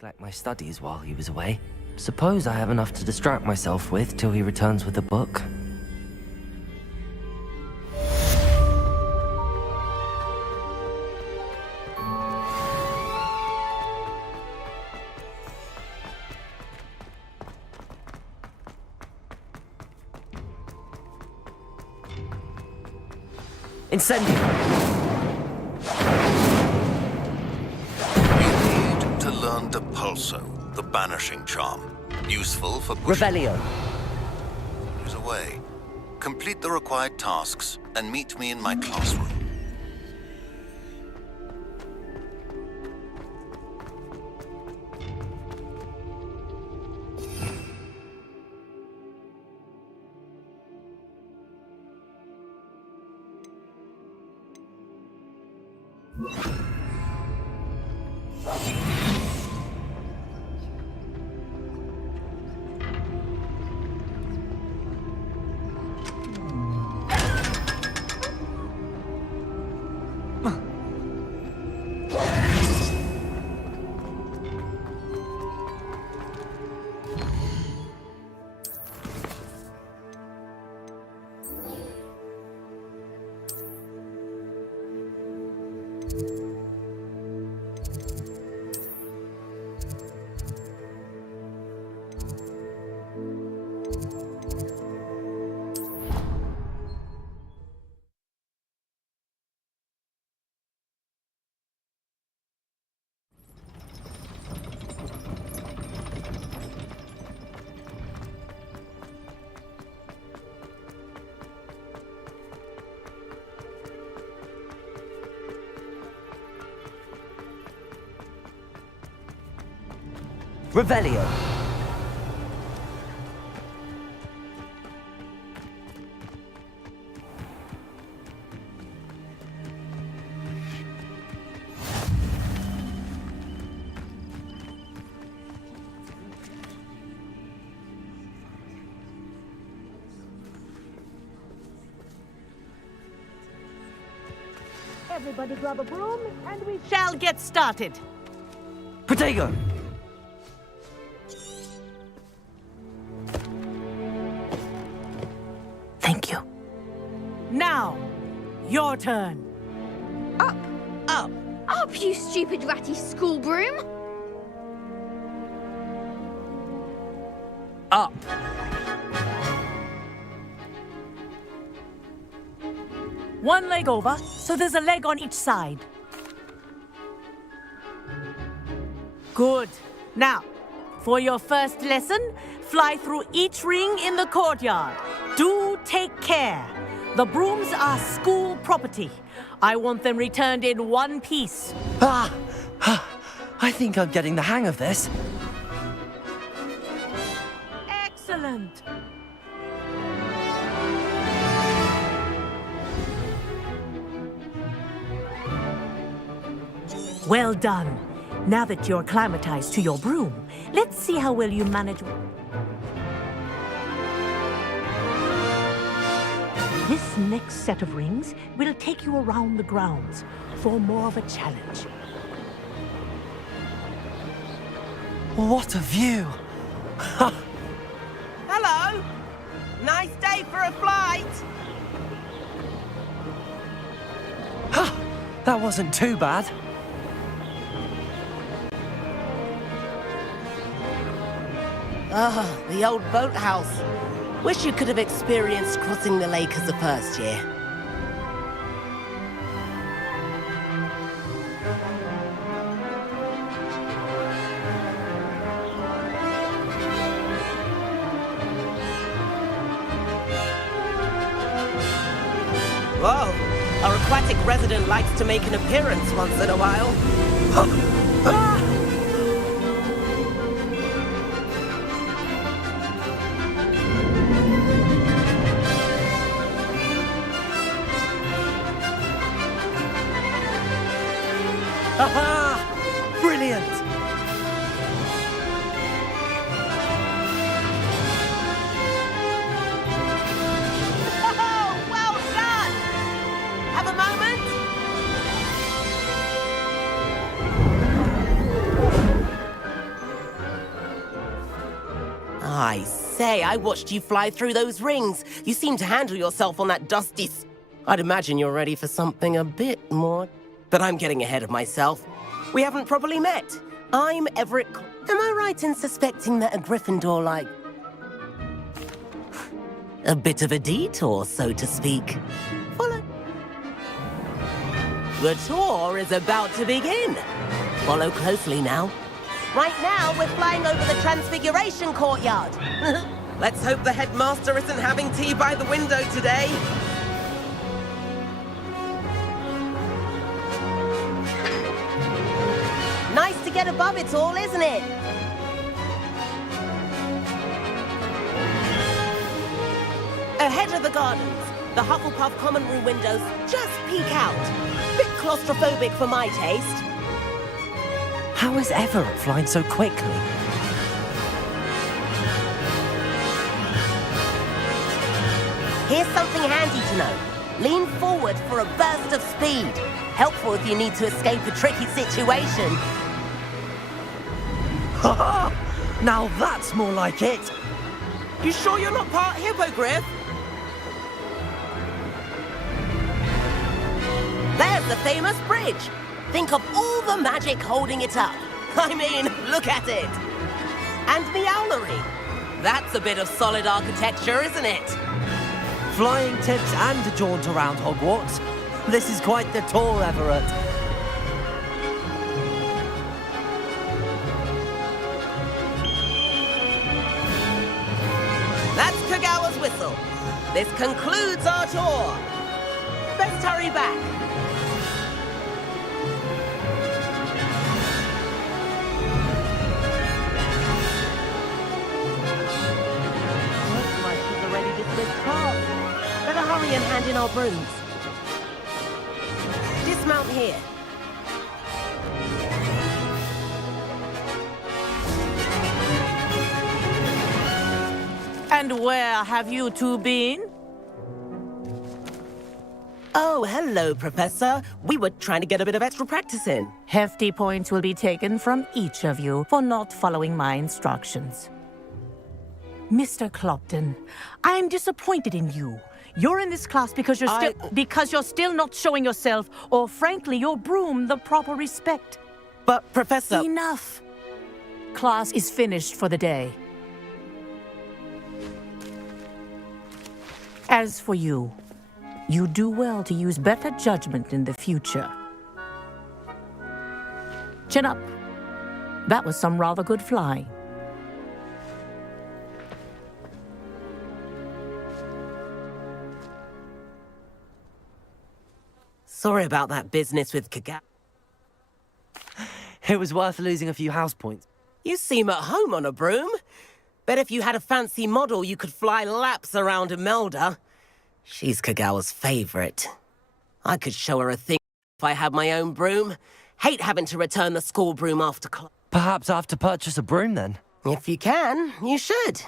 Neglect my studies while he was away. Suppose I have enough to distract myself with till he returns with a book. Incendio! You need to learn Depulso, the banishing charm. Useful for pushing... Revelio! He's away. Complete the required tasks and meet me in my classroom. Revelio! Everybody grab a broom, and we shall get started. Protego! Thank you. Now, your turn. Up! Up! Up, you stupid ratty school broom! Up! One leg over, so there's a leg on each side. Good. Now, for your first lesson, fly through each ring in the courtyard. Do take care. The brooms are school property. I want them returned in one piece. I think I'm getting the hang of this. Excellent. Well done. Now that you're acclimatized to your broom, let's see how well you manage. This next set of rings will take you around the grounds for more of a challenge. What a view! Hello! Nice day for a flight! That wasn't too bad. Ah, the old boathouse. Wish you could have experienced crossing the lake as a first year. Whoa, our aquatic resident likes to make an appearance once in a while. Aha! Brilliant! Oh, well done! Have a moment? I say, I watched you fly through those rings. You seem to handle yourself on that dusty... I'd imagine you're ready for something a bit more... But I'm getting ahead of myself. We haven't properly met. I'm Everett... Am I right in suspecting that a Gryffindor, like... a bit of a detour, so to speak? Follow. The tour is about to begin. Follow closely now. Right now, we're flying over the Transfiguration Courtyard. Let's hope the headmaster isn't having tea by the window today. Nice to get above it all, isn't it? Ahead of the gardens, the Hufflepuff common room windows just peek out. Bit claustrophobic for my taste. How is Everett flying so quickly? Here's something handy to know. Lean forward for a burst of speed. Helpful if you need to escape a tricky situation. Ha! Now that's more like it! You sure you're not part Hippogriff? There's the famous bridge. Think of all the magic holding it up. I mean, look at it. And the owlery. That's a bit of solid architecture, isn't it? Flying tips and a jaunt around Hogwarts. This is quite the tour, Everett. That's Kagawa's whistle. This concludes our tour. Best hurry back. Looks like she's already dismissed cars. Better hurry and hand in our brooms. Dismount here. And where have you two been? Oh, hello, Professor. We were trying to get a bit of extra practice in. Hefty points will be taken from each of you for not following my instructions. Mr. Clopton, I'm disappointed in you. You're in this class because you're still not showing yourself, or frankly, your broom, the proper respect. But, Professor... Enough. Class is finished for the day. As for you, you do well to use better judgment in the future. Chin up. That was some rather good flying. Sorry about that business with Kagawa. It was worth losing a few house points. You seem at home on a broom. Bet if you had a fancy model, you could fly laps around Imelda. She's Kagawa's favorite. I could show her a thing if I had my own broom. Hate having to return the school broom after class. Perhaps I have to purchase a broom then. If you can, you should.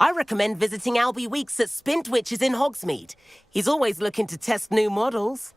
I recommend visiting Albie Weeks at Spintwitches in Hogsmeade. He's always looking to test new models.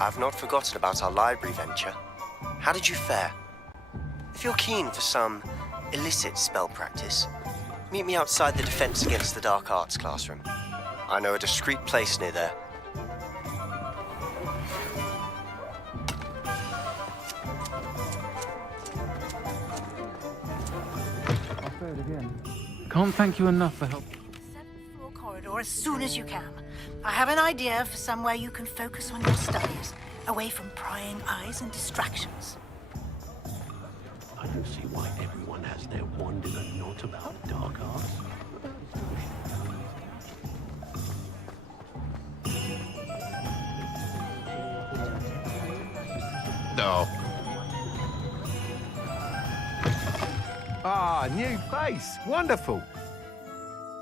I've not forgotten about our library venture. How did you fare? If you're keen for some illicit spell practice, meet me outside the Defense Against the Dark Arts classroom. I know a discreet place near there. I'll say it again. Can't thank you enough for help. 7th floor corridor as soon as you can. I have an idea for somewhere you can focus on your studies, away from prying eyes and distractions. I don't see why everyone one has their wand in a knot about dark arts. No. Ah, new face. Wonderful.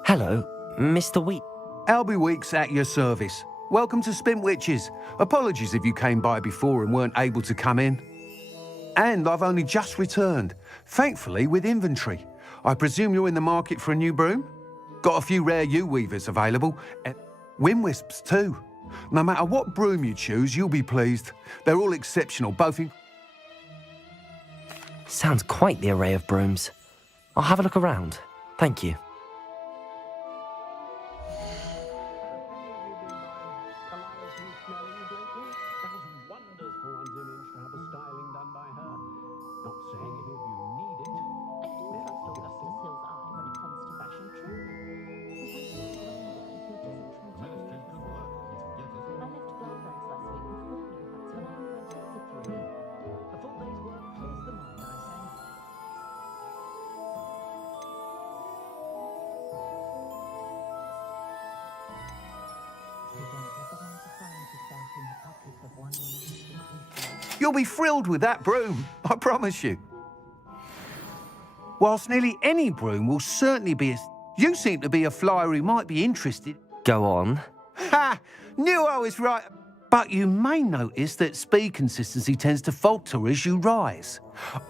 Hello, Mr. Wheat. Albie Weeks at your service. Welcome to Spint Witches. Apologies if you came by before and weren't able to come in. And I've only just returned, thankfully with inventory. I presume you're in the market for a new broom? Got a few rare U-weavers available, and wind wisps too. No matter what broom you choose, you'll be pleased. They're all exceptional, both in... Sounds quite the array of brooms. I'll have a look around. Thank you. You'll be thrilled with that broom, I promise you. Whilst nearly any broom will certainly be you seem to be a flyer who might be interested. Go on. Ha! Knew I was right. But you may notice that speed consistency tends to falter as you rise.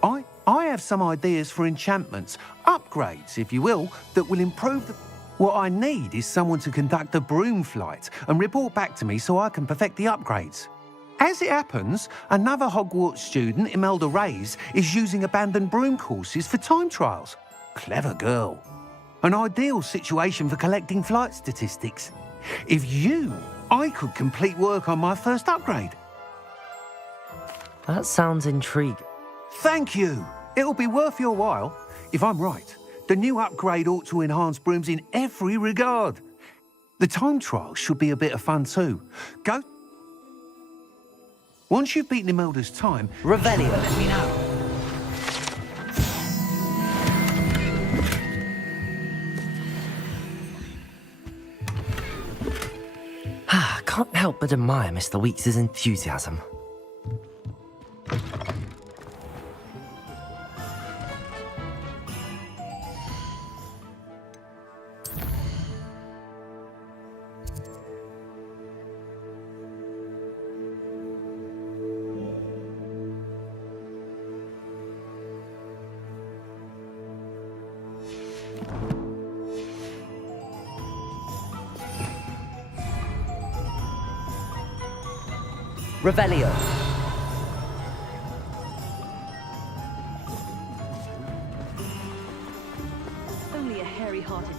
I have some ideas for enchantments, upgrades, if you will, that will improve the... What I need is someone to conduct a broom flight and report back to me so I can perfect the upgrades. As it happens, another Hogwarts student, Imelda Reyes, is using abandoned broom courses for time trials. Clever girl. An ideal situation for collecting flight statistics. I could complete work on my first upgrade. That sounds intriguing. Thank you. It'll be worth your while. If I'm right, the new upgrade ought to enhance brooms in every regard. The time trial should be a bit of fun too. Go. Once you've beaten Imelda's time, Revelio. Let me know. Can't help but admire Mr. Weeks' enthusiasm. Revelio. Only a hairy-hearted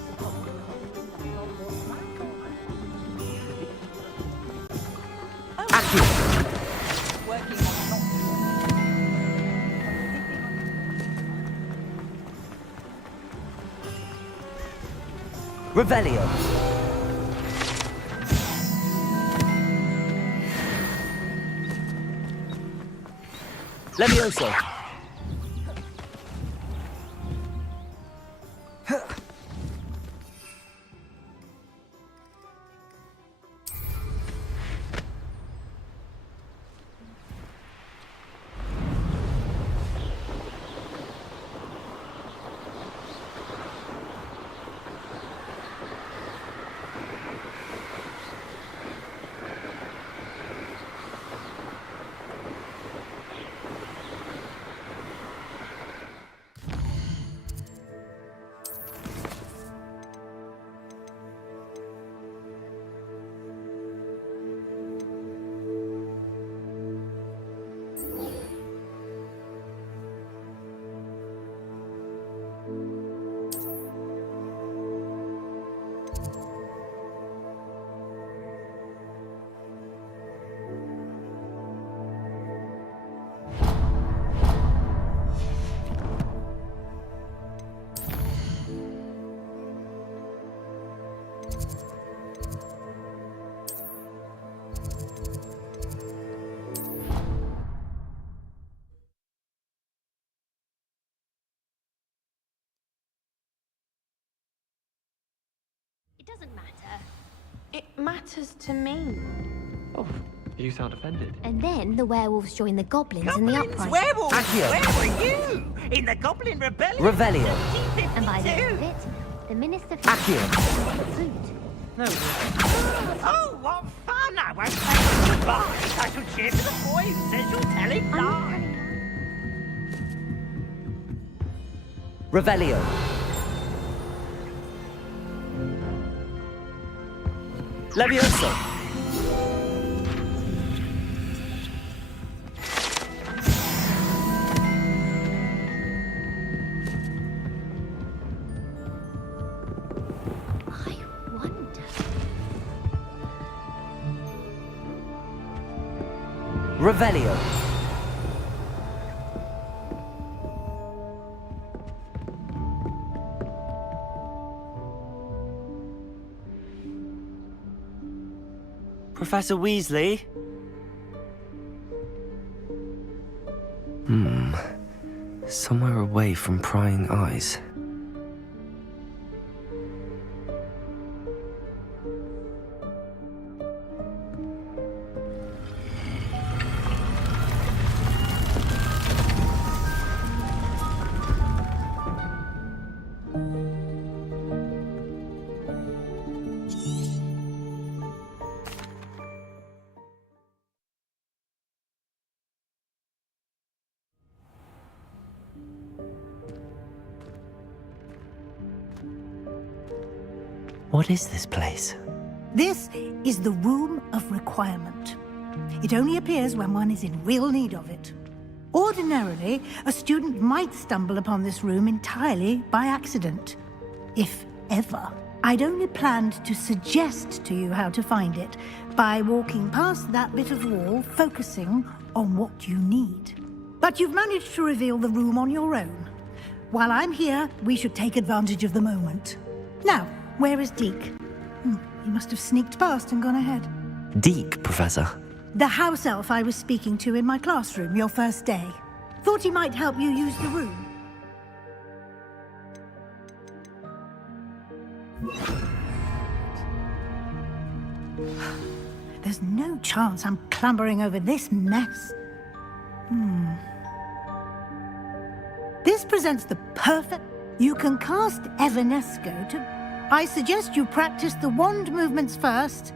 Revelio. Levioso. It doesn't matter. It matters to me. Oh, you sound offended. And then the werewolves join the goblins in the uprising. Werewolves! Accio. Where were you? In the Goblin Rebellion? Revelio. And by the end of it, the minister Accio. fruit. Oh, what fun! I won't say goodbye. I shall cheer to the boy who says you're telling lies. Revelio. Levioso. I wonder. Revelio. Professor Weasley? Somewhere away from prying eyes. What is this place? This is the Room of Requirement. It only appears when one is in real need of it. Ordinarily, a student might stumble upon this room entirely by accident. If ever. I'd only planned to suggest to you how to find it by walking past that bit of wall, focusing on what you need. But you've managed to reveal the room on your own. While I'm here, we should take advantage of the moment. Now, where is Deke? He must have sneaked past and gone ahead. Deke, Professor. The house elf I was speaking to in my classroom your first day. Thought he might help you use the room. There's no chance I'm clambering over this mess. This presents the perfect... You can cast Evanesco to... I suggest you practice the wand movements first,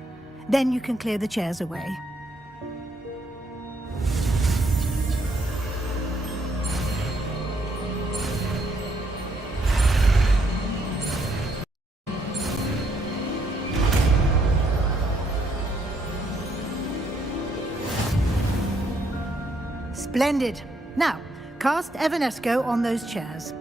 then you can clear the chairs away. Splendid. Now, cast Evanesco on those chairs.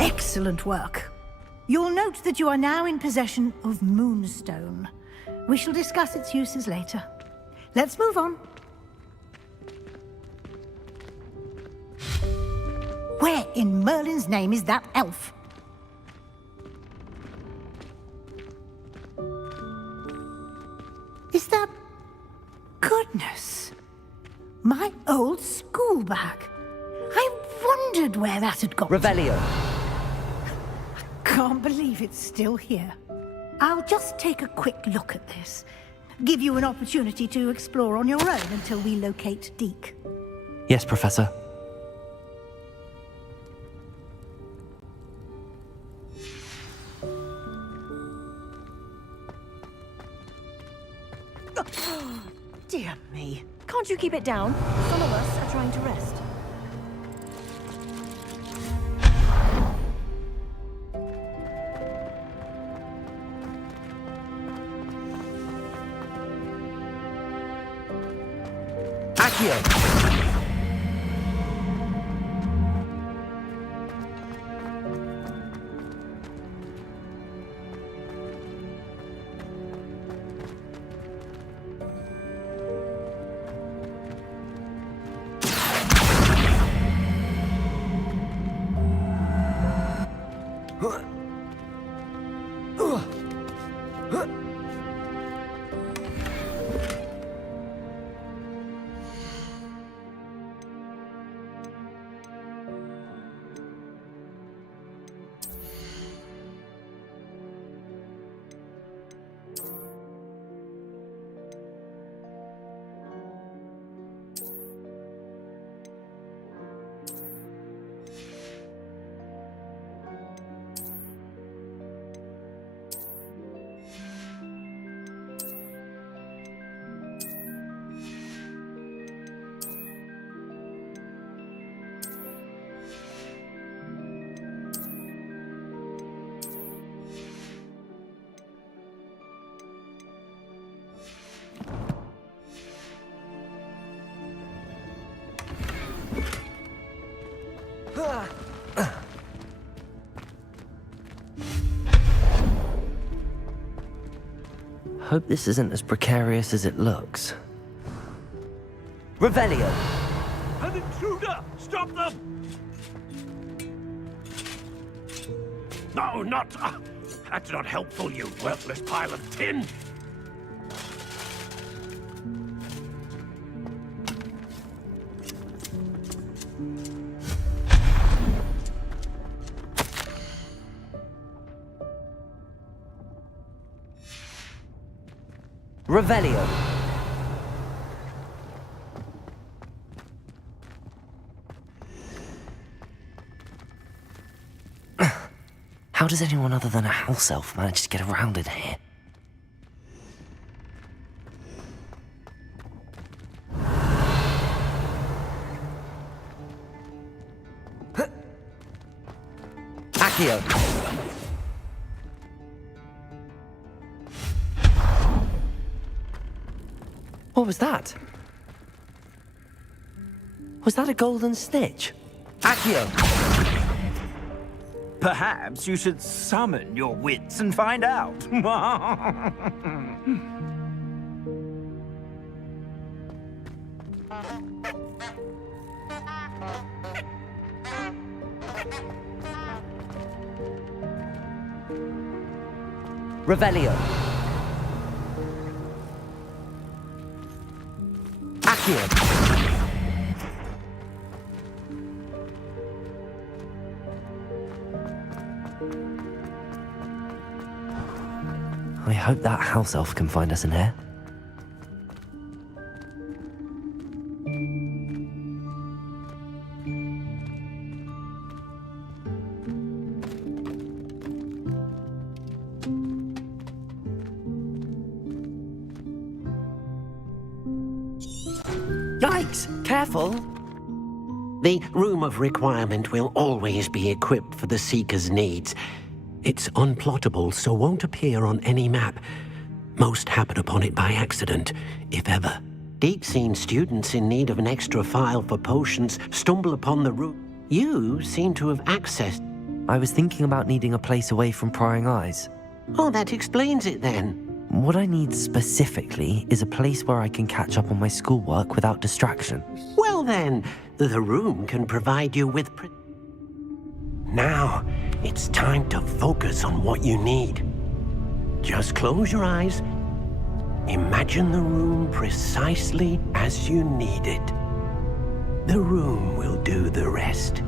Excellent work. You'll note that you are now in possession of Moonstone. We shall discuss its uses later. Let's move on. Where in Merlin's name is that elf? Is that... Goodness. My old school bag. I wondered where that had got. Revelio. Can't believe it's still here. I'll just take a quick look at this. Give you an opportunity to explore on your own until we locate Deke. Yes, Professor. Dear me. Can't you keep it down? Some of us are trying to rest. Accio. Hope this isn't as precarious as it looks. Revelio! An intruder! Stop them! No, not... that's not helpful, you worthless pile of tin! Revelio! How does anyone other than a house elf manage to get around in here? Accio! What was that? Was that a golden snitch? Accio! Perhaps you should summon your wits and find out. Revelio! Accio! I hope that house elf can find us in here. Yikes! Careful! The Room of Requirement will always be equipped for the Seeker's needs. It's unplottable, so won't appear on any map. Most happen upon it by accident, if ever. Deep-seen students in need of an extra file for potions stumble upon the room. You seem to have accessed... I was thinking about needing a place away from prying eyes. Oh, that explains it then. What I need specifically is a place where I can catch up on my schoolwork without distraction. Well then, the room can provide you with... Now, it's time to focus on what you need. Just close your eyes. Imagine the room precisely as you need it. The room will do the rest.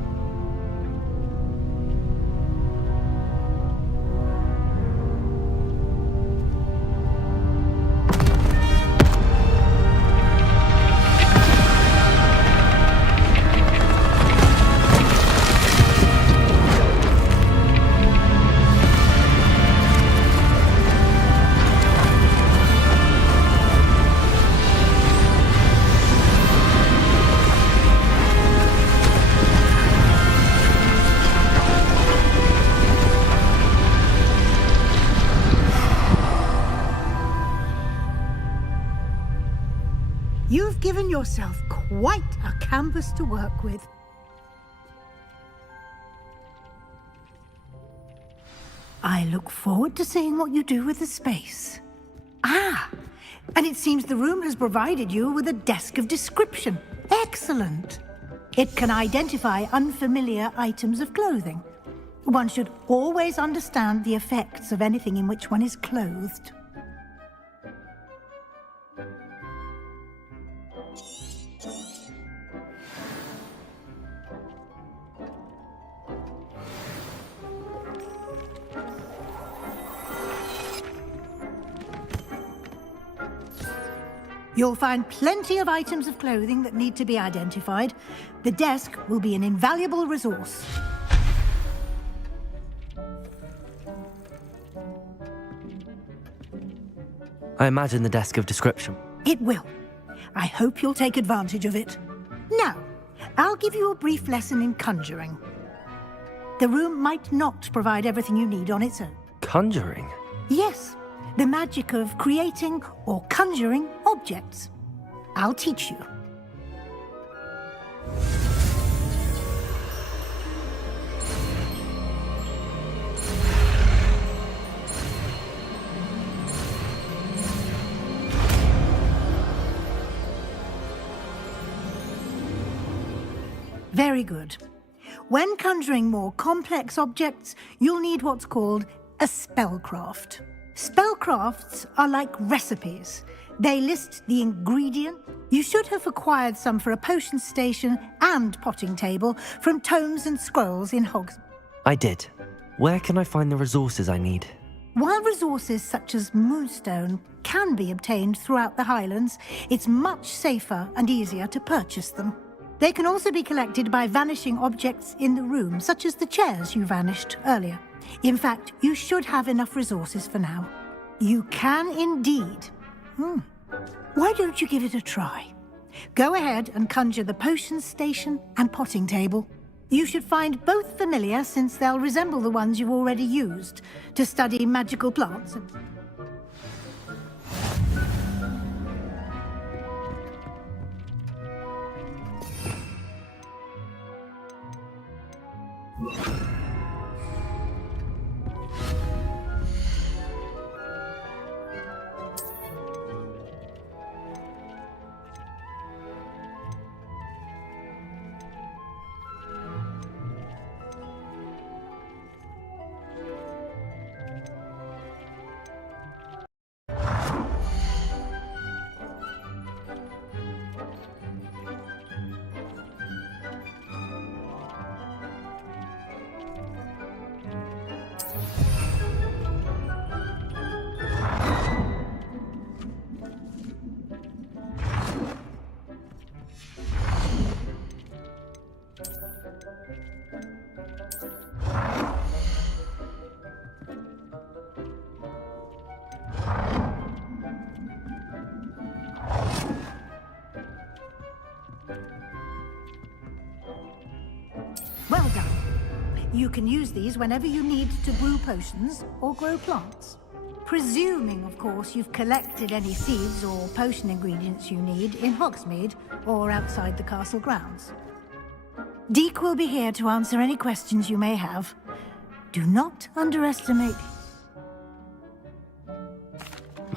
You've given yourself quite a canvas to work with. I look forward to seeing what you do with the space. Ah, and it seems the room has provided you with a desk of description. Excellent. It can identify unfamiliar items of clothing. One should always understand the effects of anything in which one is clothed. You'll find plenty of items of clothing that need to be identified. The desk will be an invaluable resource. I imagine the desk of description. It will. I hope you'll take advantage of it. Now, I'll give you a brief lesson in conjuring. The room might not provide everything you need on its own. Conjuring? Yes, the magic of creating or conjuring objects. I'll teach you. Very good. When conjuring more complex objects, you'll need what's called a spellcraft. Spellcrafts are like recipes. They list the ingredient. You should have acquired some for a potion station and potting table from tomes and scrolls in Hogsmeade. I did. Where can I find the resources I need? While resources such as moonstone can be obtained throughout the Highlands, it's much safer and easier to purchase them. They can also be collected by vanishing objects in the room, such as the chairs you vanished earlier. In fact, you should have enough resources for now. You can indeed. Why don't you give it a try? Go ahead and conjure the potion station and potting table. You should find both familiar, since they'll resemble the ones you've already used to study magical plants. Well done. You can use these whenever you need to brew potions or grow plants. Presuming, of course, you've collected any seeds or potion ingredients you need in Hogsmeade or outside the castle grounds. Deek will be here to answer any questions you may have. Do not underestimate...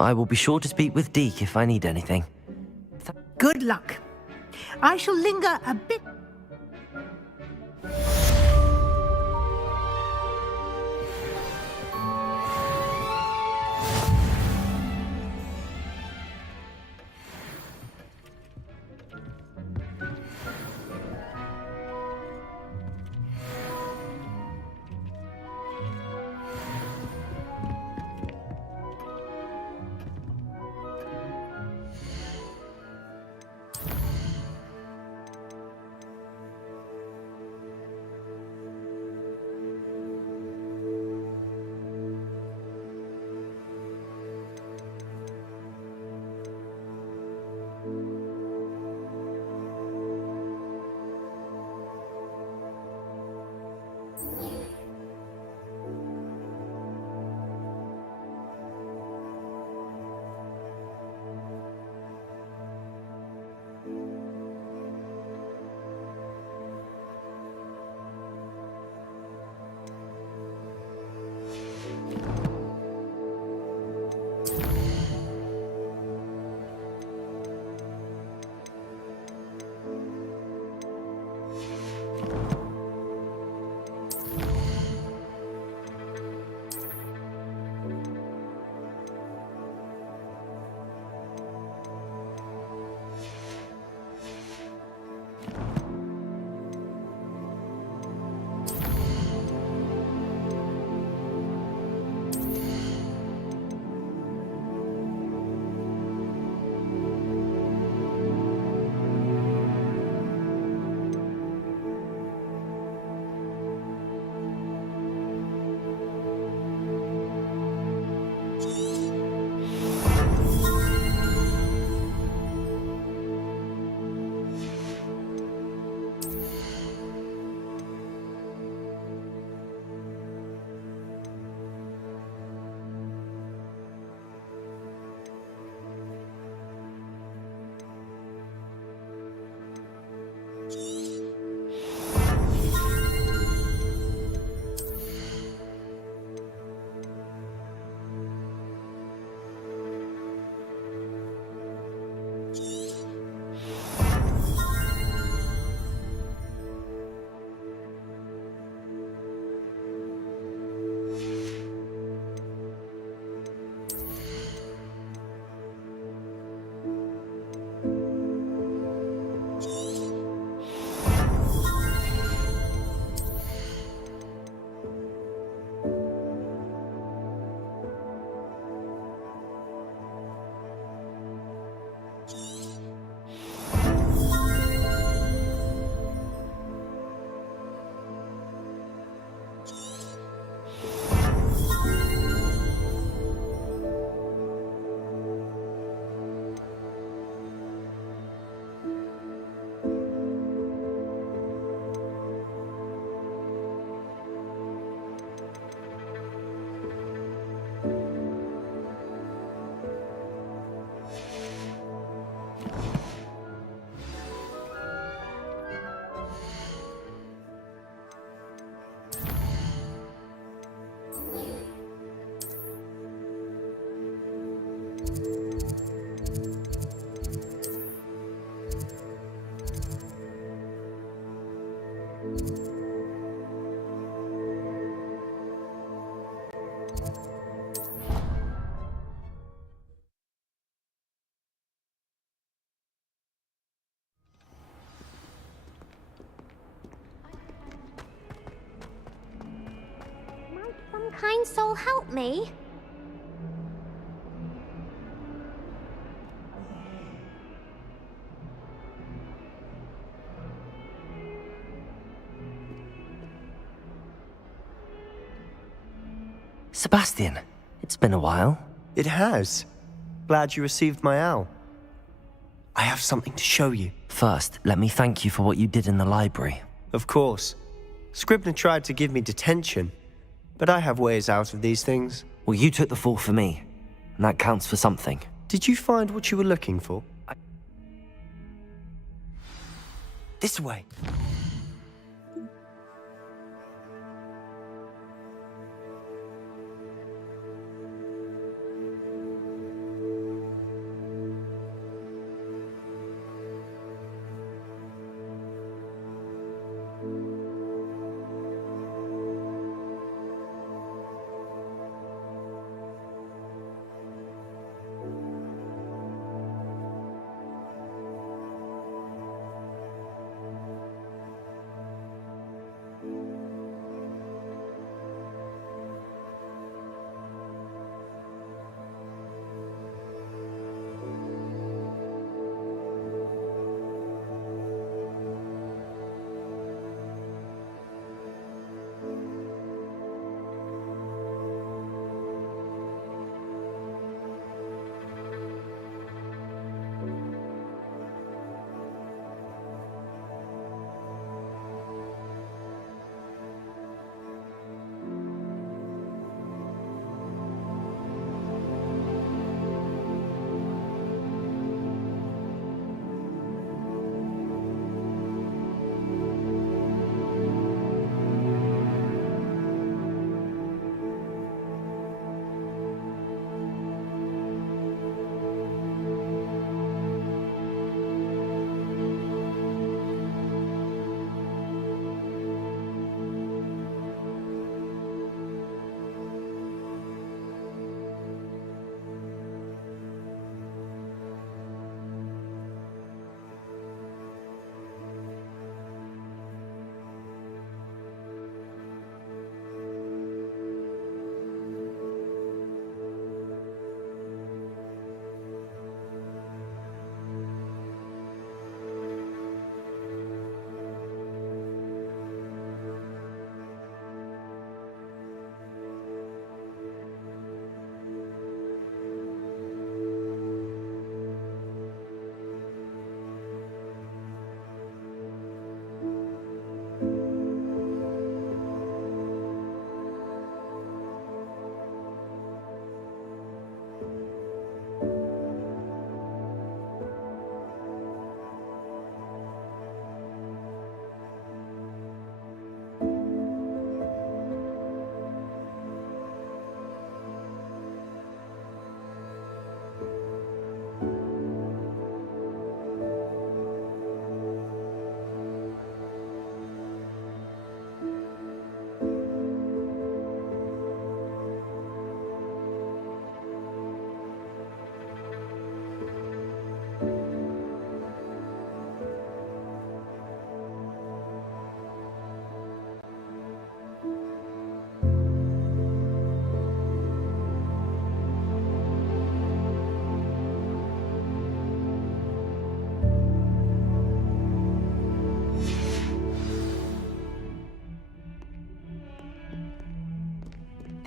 I will be sure to speak with Deek if I need anything. Good luck. I shall linger a bit... kind soul help me? Sebastian, it's been a while. It has. Glad you received my owl. I have something to show you. First, let me thank you for what you did in the library. Of course. Scribner tried to give me detention, but I have ways out of these things. Well, you took the fall for me, and that counts for something. Did you find what you were looking for? This way.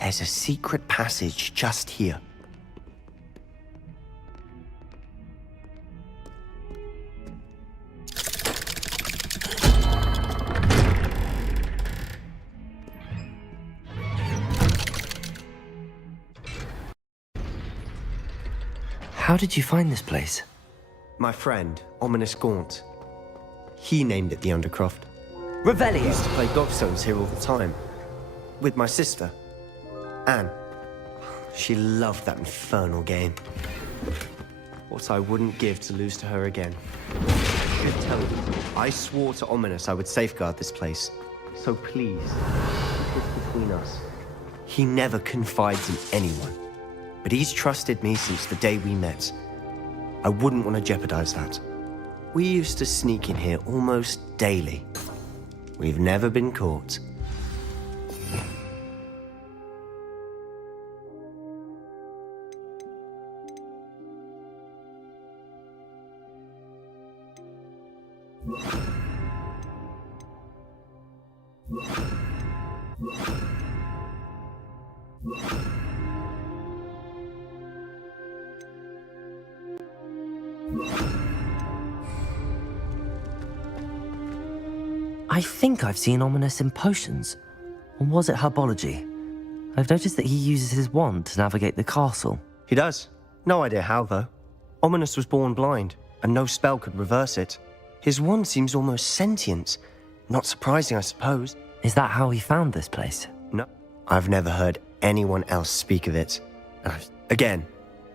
There's a secret passage just here. How did you find this place? My friend, Ominous Gaunt. He named it the Undercroft. Revelio. I used to play gobstones here all the time. With my sister, Anne. She loved that infernal game. What I wouldn't give to lose to her again. I should tell you, I swore to Ominous I would safeguard this place. So please, keep this between us. He never confides in anyone, but he's trusted me since the day we met. I wouldn't want to jeopardize that. We used to sneak in here almost daily. We've never been caught. I think I've seen Ominous in potions. Or was it herbology? I've noticed that he uses his wand to navigate the castle. He does. No idea how, though. Ominous was born blind, and no spell could reverse it. His wand seems almost sentient. Not surprising, I suppose. Is that how he found this place? No. I've never heard anyone else speak of it. Again,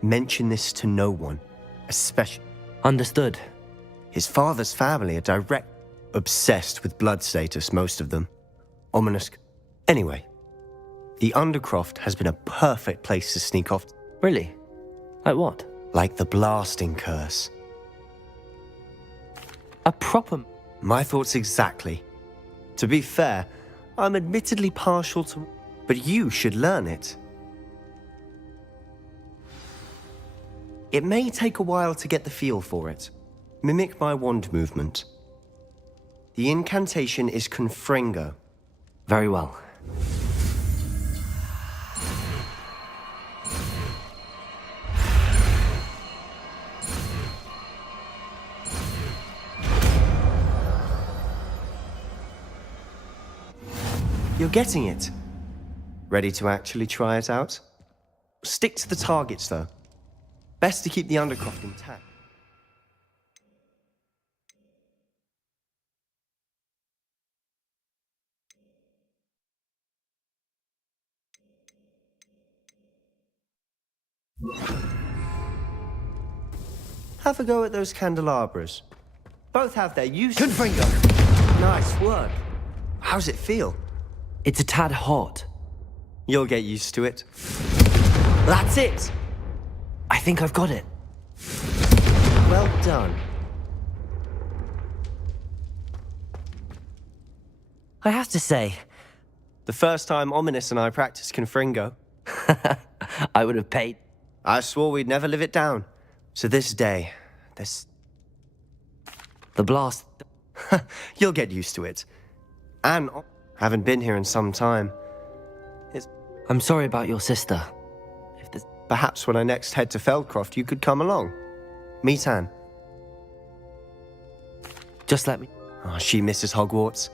mention this to no one, especially... Understood. His father's family are direct... obsessed with blood status, most of them. Ominous... Anyway, the Undercroft has been a perfect place to sneak off. Really? Like what? Like the blasting curse. A proper... My thoughts exactly. To be fair, I'm admittedly partial to... But you should learn it. It may take a while to get the feel for it. Mimic my wand movement. The incantation is Confringo. Very well. You're getting it. Ready to actually try it out? Stick to the targets, though. Best to keep the Undercroft intact. Have a go at those candelabras. Both have their use. Confringo! Nice work. How's it feel? It's a tad hot. You'll get used to it. That's it! I think I've got it. Well done. I have to say... The first time Ominous and I practiced Confringo. I would have paid. I swore we'd never live it down. So this day, The blast... You'll get used to it. And haven't been here in some time. I'm sorry about your sister. Perhaps when I next head to Feldcroft, you could come along. Meet Anne. Just let me... Oh, she misses Hogwarts.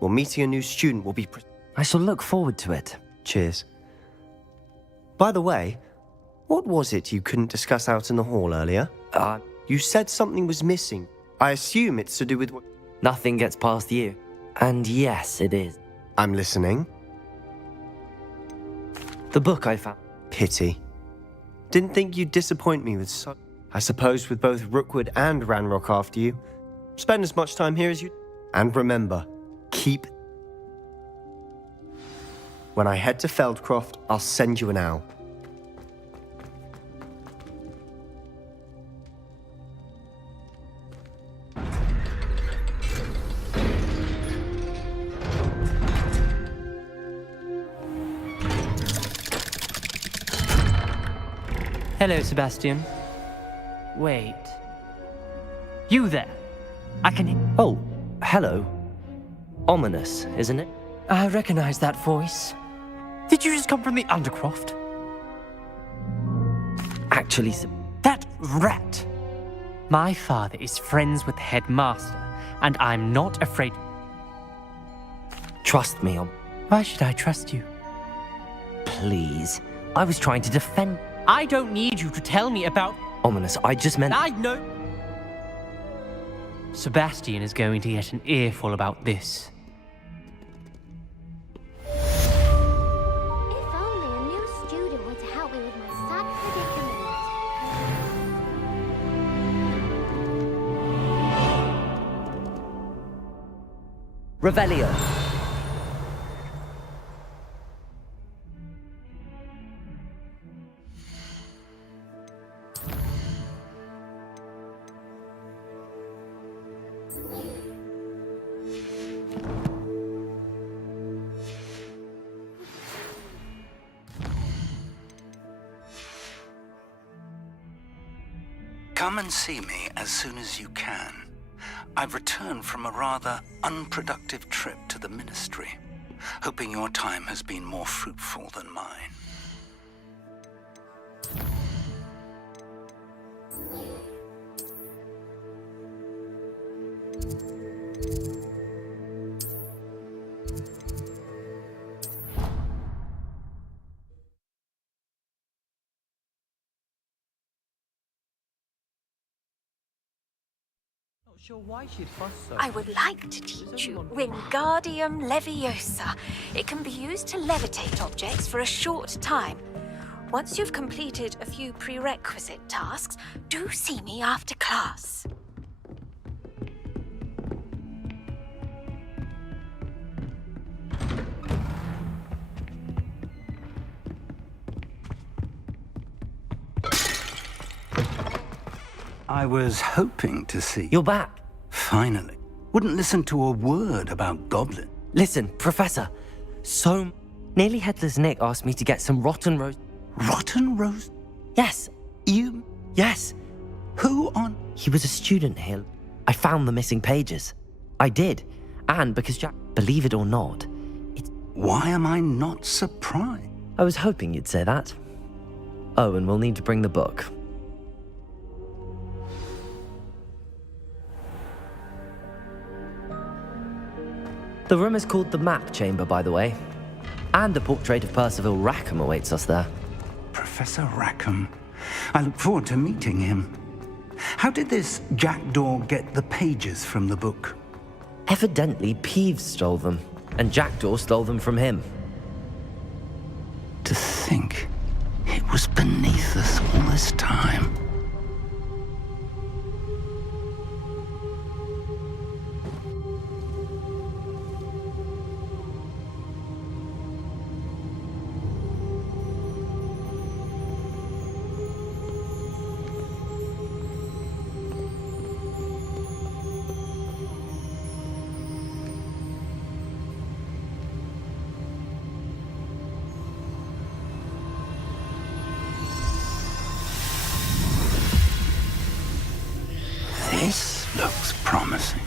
Well, meeting a new student will be... I shall look forward to it. Cheers. By the way, what was it you couldn't discuss out in the hall earlier? You said something was missing. I assume it's to do with what... Nothing gets past you. And yes, it is. I'm listening. The book I found. Pity. Didn't think you'd disappoint me with such... I suppose with both Rookwood and Ranrock after you. Spend as much time here as you... And remember, keep... When I head to Feldcroft, I'll send you an owl. Hello, Sebastian. Wait. You there? I can... Oh, hello. Ominous, isn't it? I recognize that voice. Did you just come from the Undercroft? Actually, that rat! My father is friends with the headmaster, and I'm not afraid... Trust me, Why should I trust you? Please. I was trying to defend... I don't need you to tell me about... Ominous, I just meant... I know... Sebastian is going to get an earful about this. If only a new student were to help me with my sad predicament. Revelio. Come and see me as soon as you can. I've returned from a rather unproductive trip to the Ministry, hoping your time has been more fruitful than mine. Sure why she'd fuss so. I would like to teach you Wingardium Leviosa. It can be used to levitate objects for a short time. Once you've completed a few prerequisite tasks, do see me after class. I was hoping to see... You're back. Finally. Wouldn't listen to a word about Goblin. Listen, Professor. Nearly Headless Nick asked me to get some rotten roast... Rotten roast? Yes. You? Yes. Who on... He was a student here. I found the missing pages. I did. And because Jack... Believe it or not, it's... Why am I not surprised? I was hoping you'd say that. Oh, and we'll need to bring the book. The room is called the Map Chamber, by the way. And a portrait of Percival Rackham awaits us there. Professor Rackham. I look forward to meeting him. How did this Jackdaw get the pages from the book? Evidently, Peeves stole them, and Jackdaw stole them from him. To think it was beneath us all this time. This looks promising.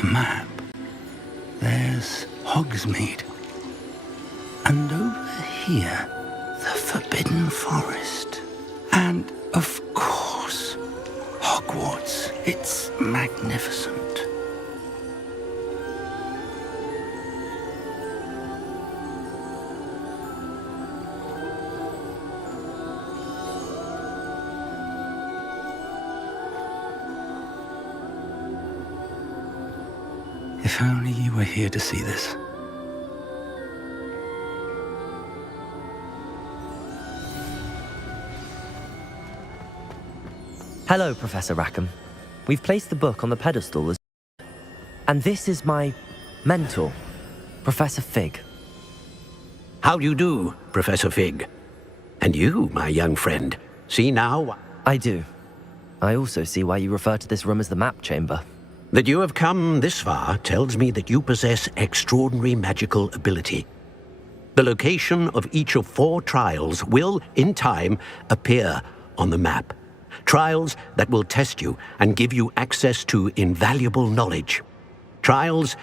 A map. There's Hogsmeade. And over here, the Forbidden Forest. And, of course, Hogwarts. It's magnificent. If only you were here to see this. Hello, Professor Rackham. We've placed the book on the pedestal as... And this is my mentor, Professor Fig. How do you do, Professor Fig? And you, my young friend, see now... I do. I also see why you refer to this room as the Map Chamber. That you have come this far tells me that you possess extraordinary magical ability. The location of each of 4 trials will, in time, appear on the map. Trials that will test you and give you access to invaluable knowledge. Trials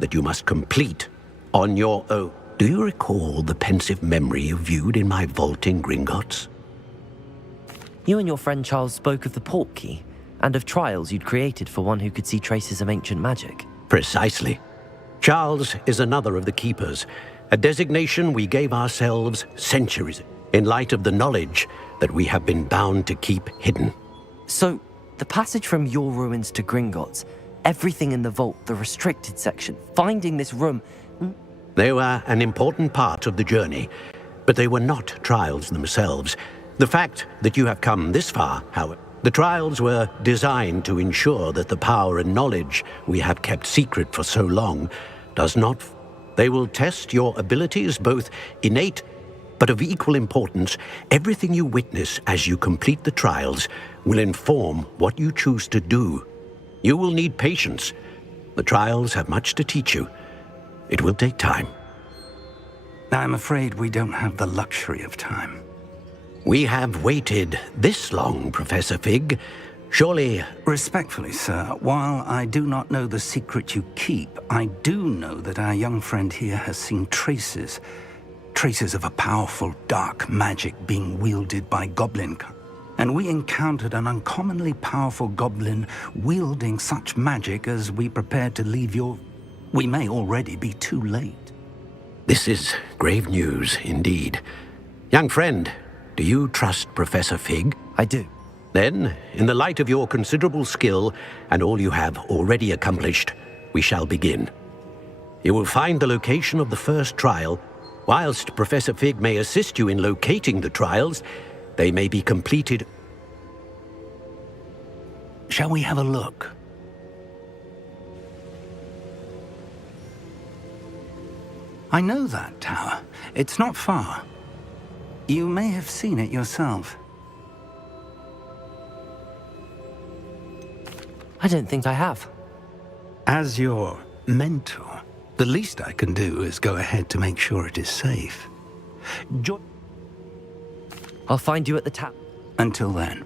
that you must complete on your own. Do you recall the pensive memory you viewed in my vault in Gringotts? You and your friend Charles spoke of the Portkey, and of trials you'd created for one who could see traces of ancient magic. Precisely. Charles is another of the Keepers, a designation we gave ourselves centuries in light of the knowledge that we have been bound to keep hidden. So, the passage from your ruins to Gringotts, everything in the vault, the restricted section, finding this room... They were an important part of the journey, but they were not trials themselves. The fact that you have come this far, however... The trials were designed to ensure that the power and knowledge we have kept secret for so long does not. They will test your abilities, both innate, but of equal importance. Everything you witness as you complete the trials will inform what you choose to do. You will need patience. The trials have much to teach you. It will take time. I'm afraid we don't have the luxury of time. We have waited this long, Professor Fig. Surely... Respectfully, sir, while I do not know the secret you keep, I do know that our young friend here has seen traces of a powerful dark magic being wielded by goblin. And we encountered an uncommonly powerful goblin wielding such magic as we prepared to leave your... We may already be too late. This is grave news, indeed. Young friend, do you trust Professor Fig? I do. Then, in the light of your considerable skill and all you have already accomplished, we shall begin. You will find the location of the first trial. Whilst Professor Fig may assist you in locating the trials, they may be completed. Shall we have a look? I know that tower. It's not far. You may have seen it yourself. I don't think I have. As your mentor, the least I can do is go ahead to make sure it is safe. I'll find you at the tap. Until then.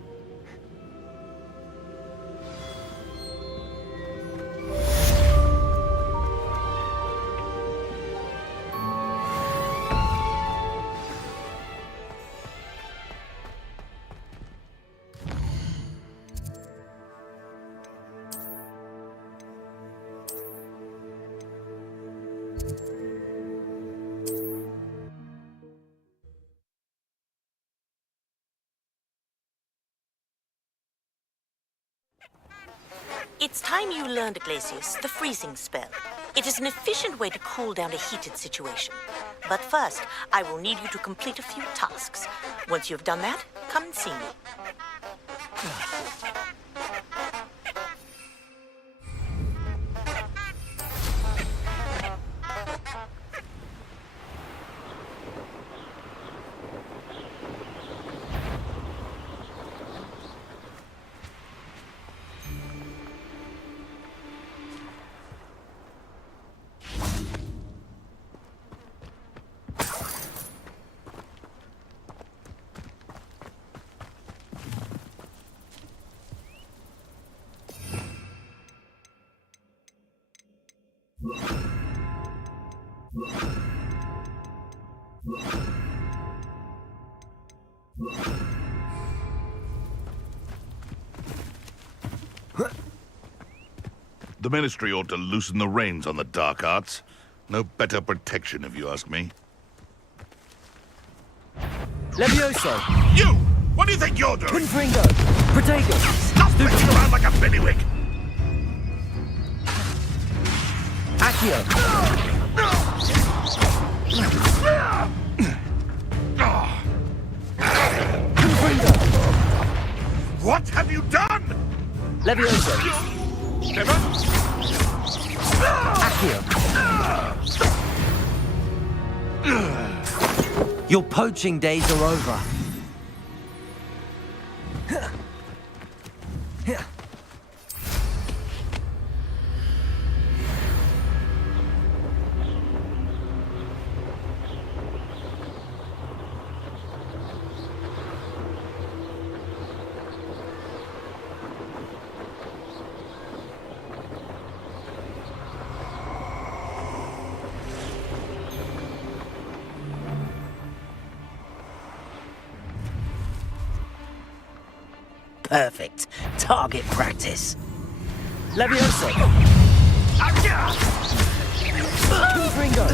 It's time you learned, Glacius, the freezing spell. It is an efficient way to cool down a heated situation. But first, I will need you to complete a few tasks. Once you've done that, come and see me. The Ministry ought to loosen the reins on the dark arts. No better protection, if you ask me. Levioso! You! What do you think you're doing? Confringo! Protego! Stop messing around like a bailiwick! Accio! Confringo! What have you done? Levioso! Never? Accio! Your poaching days are over. Perfect. Target practice. Levioso! Confringo!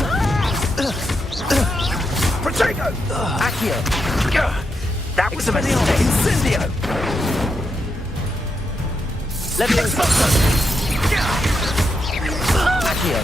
Protego! Accio! That was a mistake. Incendio! Levioso! Accio!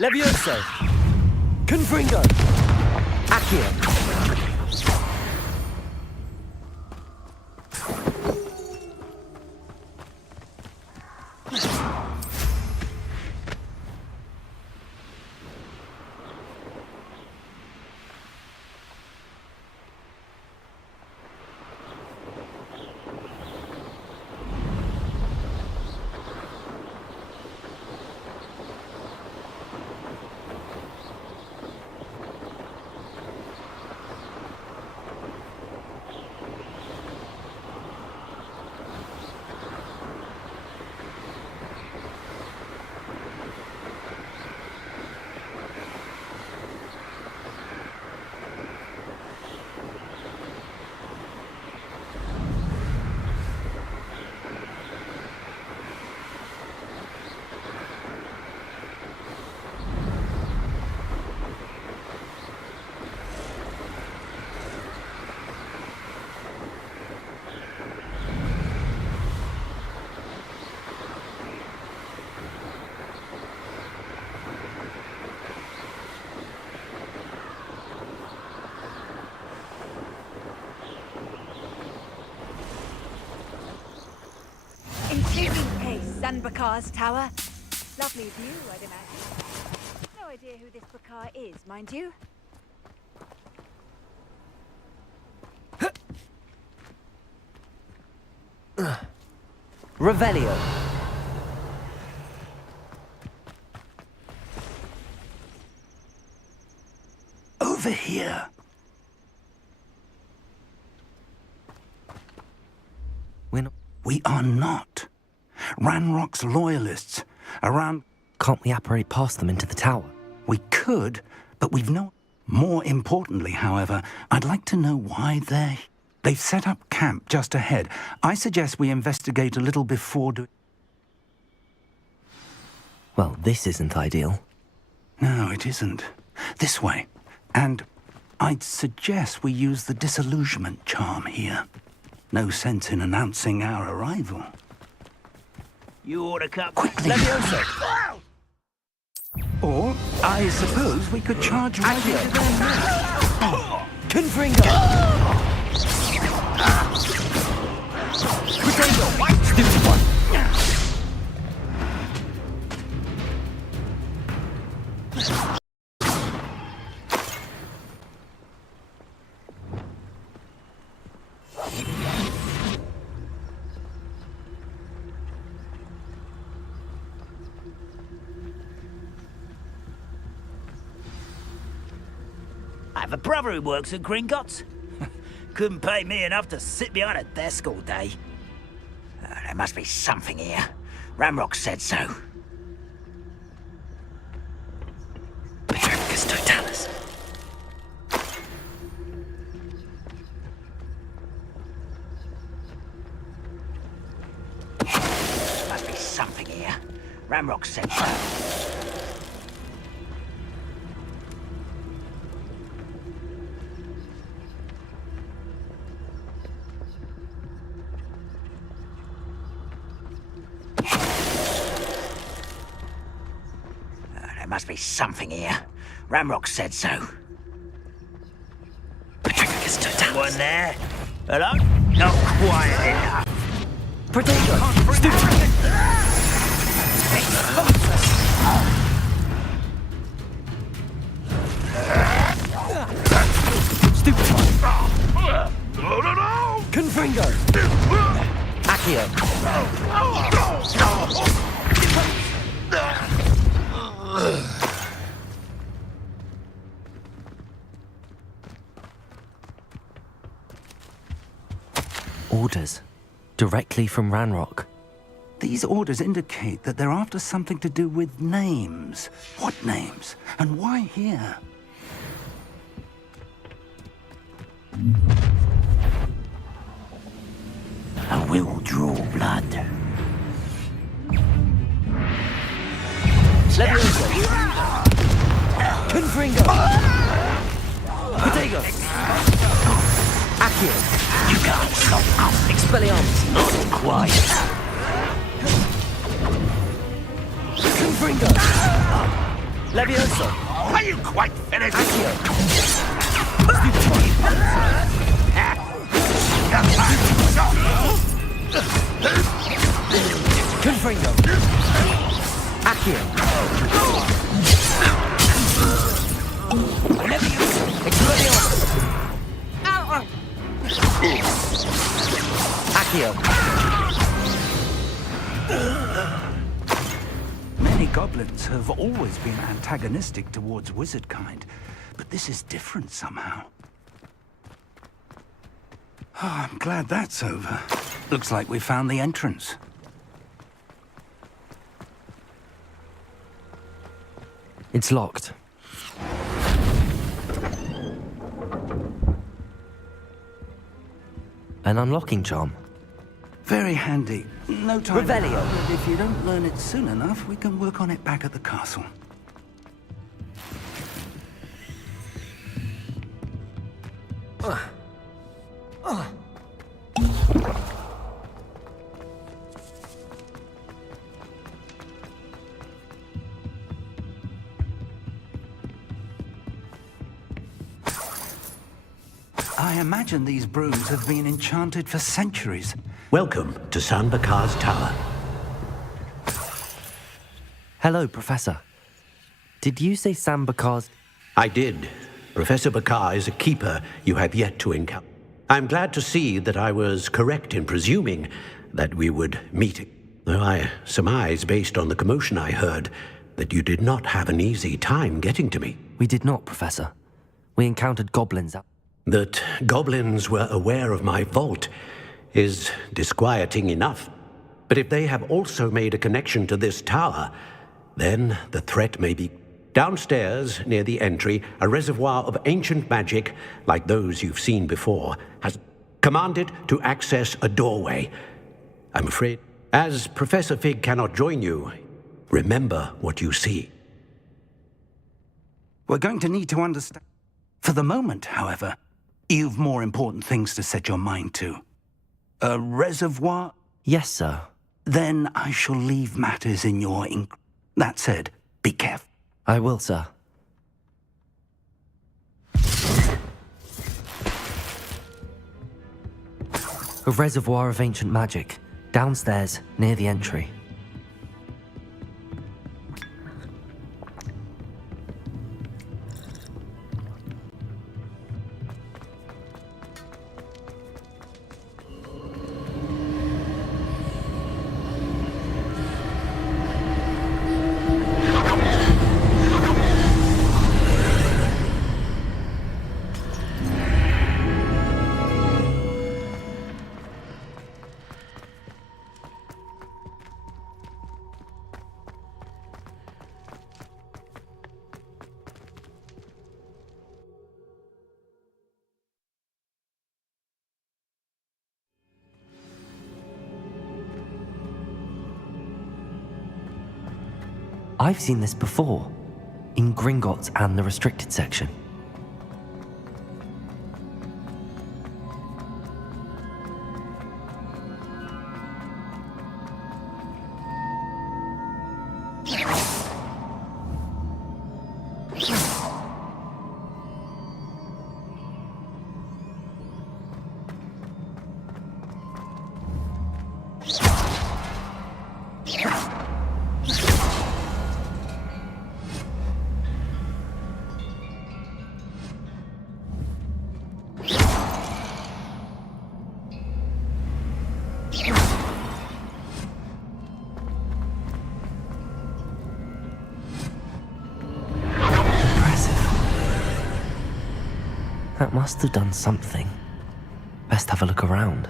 Levioso! Confringo! Accio! Bakar's tower. Lovely view, I'd imagine. No idea who this Bakar is, mind you. Revelio. Over here. We are not. Ranrock's loyalists around... Can't we apparate past them into the tower? We could, but we've no... More importantly, however, I'd like to know why they've set up camp just ahead. I suggest we investigate a little before doing... Well, this isn't ideal. No, it isn't. This way. And I'd suggest we use the disillusionment charm here. No sense in announcing our arrival. You ought to cut quickly. Or, I suppose we could charge right into their nest. Confringo! Potato! Stupid one! I have a brother who works at Gringotts. Couldn't pay me enough to sit behind a desk all day. There must be something here. Ramrock said so. Petricus totalis. There must be something here. Ramrock said so. Must be something here. Ramrock said so. Petricus totalis. One there. Hello? Not quiet enough. Potato! Stupid! Stupid one! No! Confringo! Accio! Orders. Directly from Ranrock. These orders indicate that they're after something to do with names. What names? And why here? I will draw blood. Confringo! Potato! Accio! You can't stop us. Expelliarmus! Not quiet. Confringo! Leviosa! Are you quite finished? Confringo! Accio! Leviosa! Expelliarmus! Accio! Many goblins have always been antagonistic towards wizard kind, but this is different somehow. Oh, I'm glad that's over. Looks like we found the entrance. It's locked. An unlocking charm. Very handy. No time. Revelio. now, but if you don't learn it soon enough, we can work on it back at the castle. I imagine these brooms have been enchanted for centuries. Welcome to San Bakar's Tower. Hello, Professor. Did you say Sam Bakar's... I did. Professor Bakar is a keeper you have yet to encounter. I'm glad to see that I was correct in presuming that we would meet. Though I surmise, based on the commotion I heard, that you did not have an easy time getting to me. We did not, Professor. We encountered goblins out... That goblins were aware of my vault is disquieting enough. But if they have also made a connection to this tower, then the threat may be... Downstairs, near the entry, a reservoir of ancient magic, like those you've seen before, has commanded to access a doorway. I'm afraid, as Professor Fig cannot join you, remember what you see. We're going to need to understand. For the moment, however, you've more important things to set your mind to. A reservoir? Yes, sir. Then I shall leave matters in your That said, be careful. I will, sir. A reservoir of ancient magic, downstairs, near the entry. I've seen this before, in Gringotts and the restricted section. That must have done something. Best have a look around.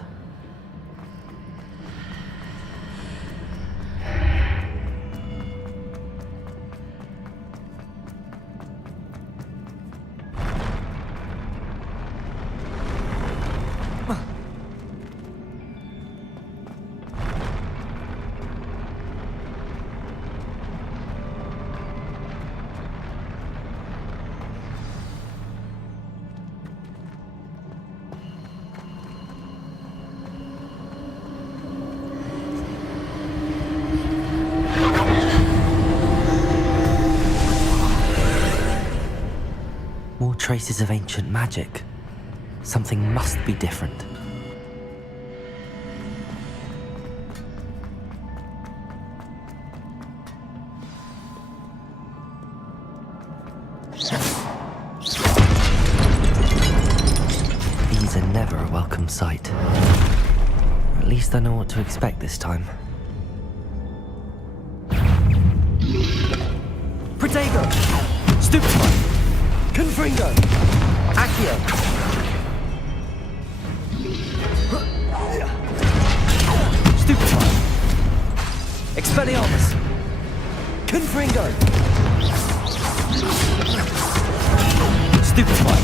More traces of ancient magic. Something must be different. These are never a welcome sight. At least I know what to expect this time. Protego! Stupefy! Confringo! Accio! Stupefy! Expelliarmus! Confringo! Stupefy!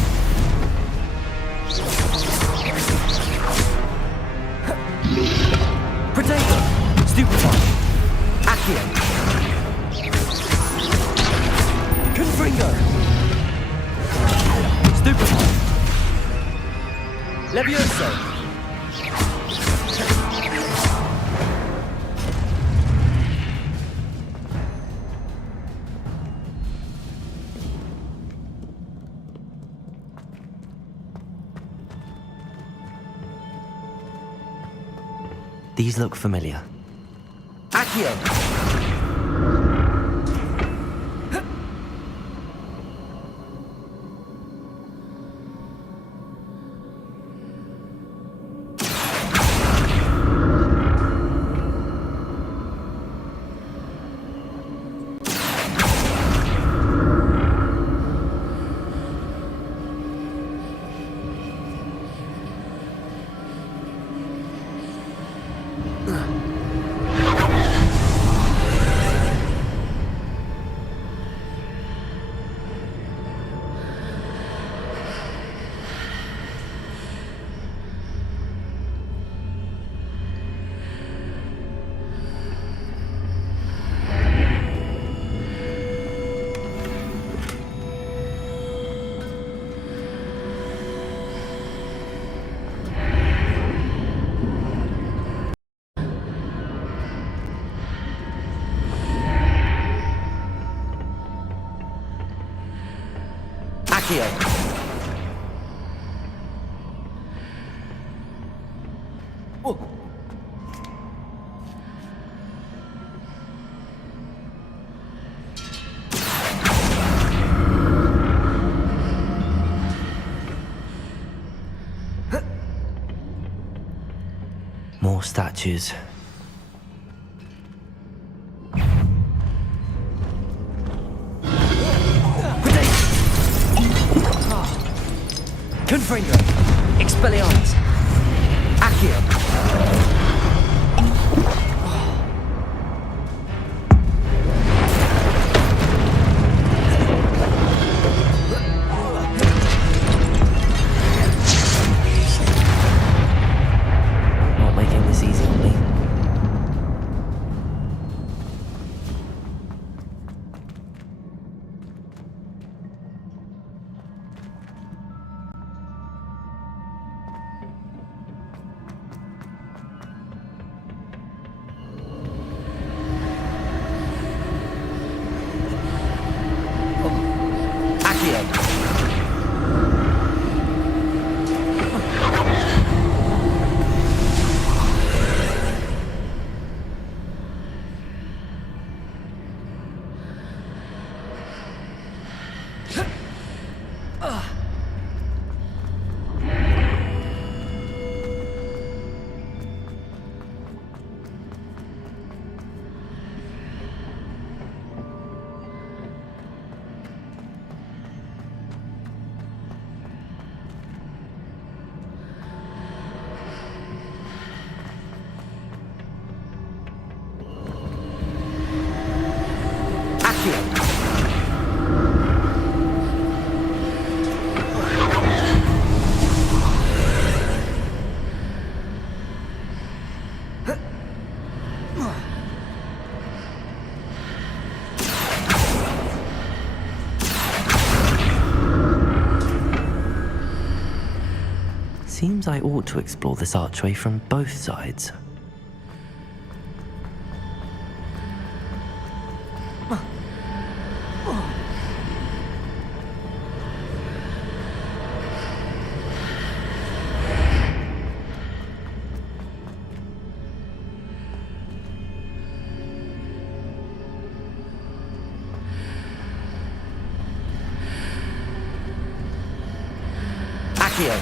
Protego! Stupefy! Accio! Confringo! Stupefy! Levioso! These look familiar. Accio! Accio! Oh. More statues. Confringo! Expelliarmus! Accio! Not making this easy on me. Seems I ought to explore this archway from both sides. Accio.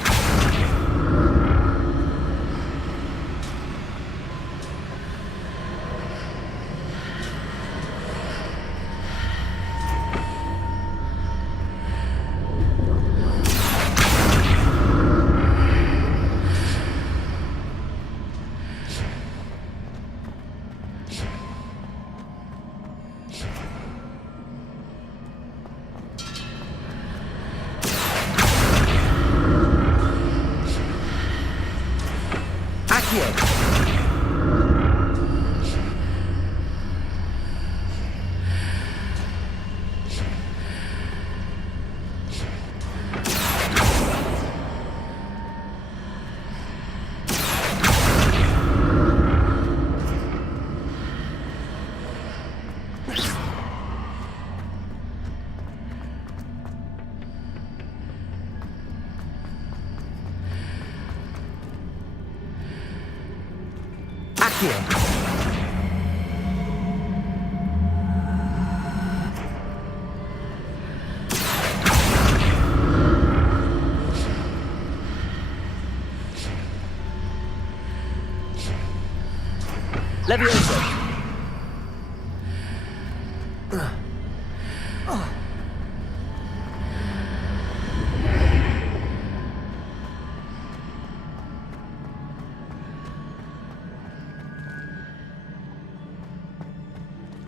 Leviosa.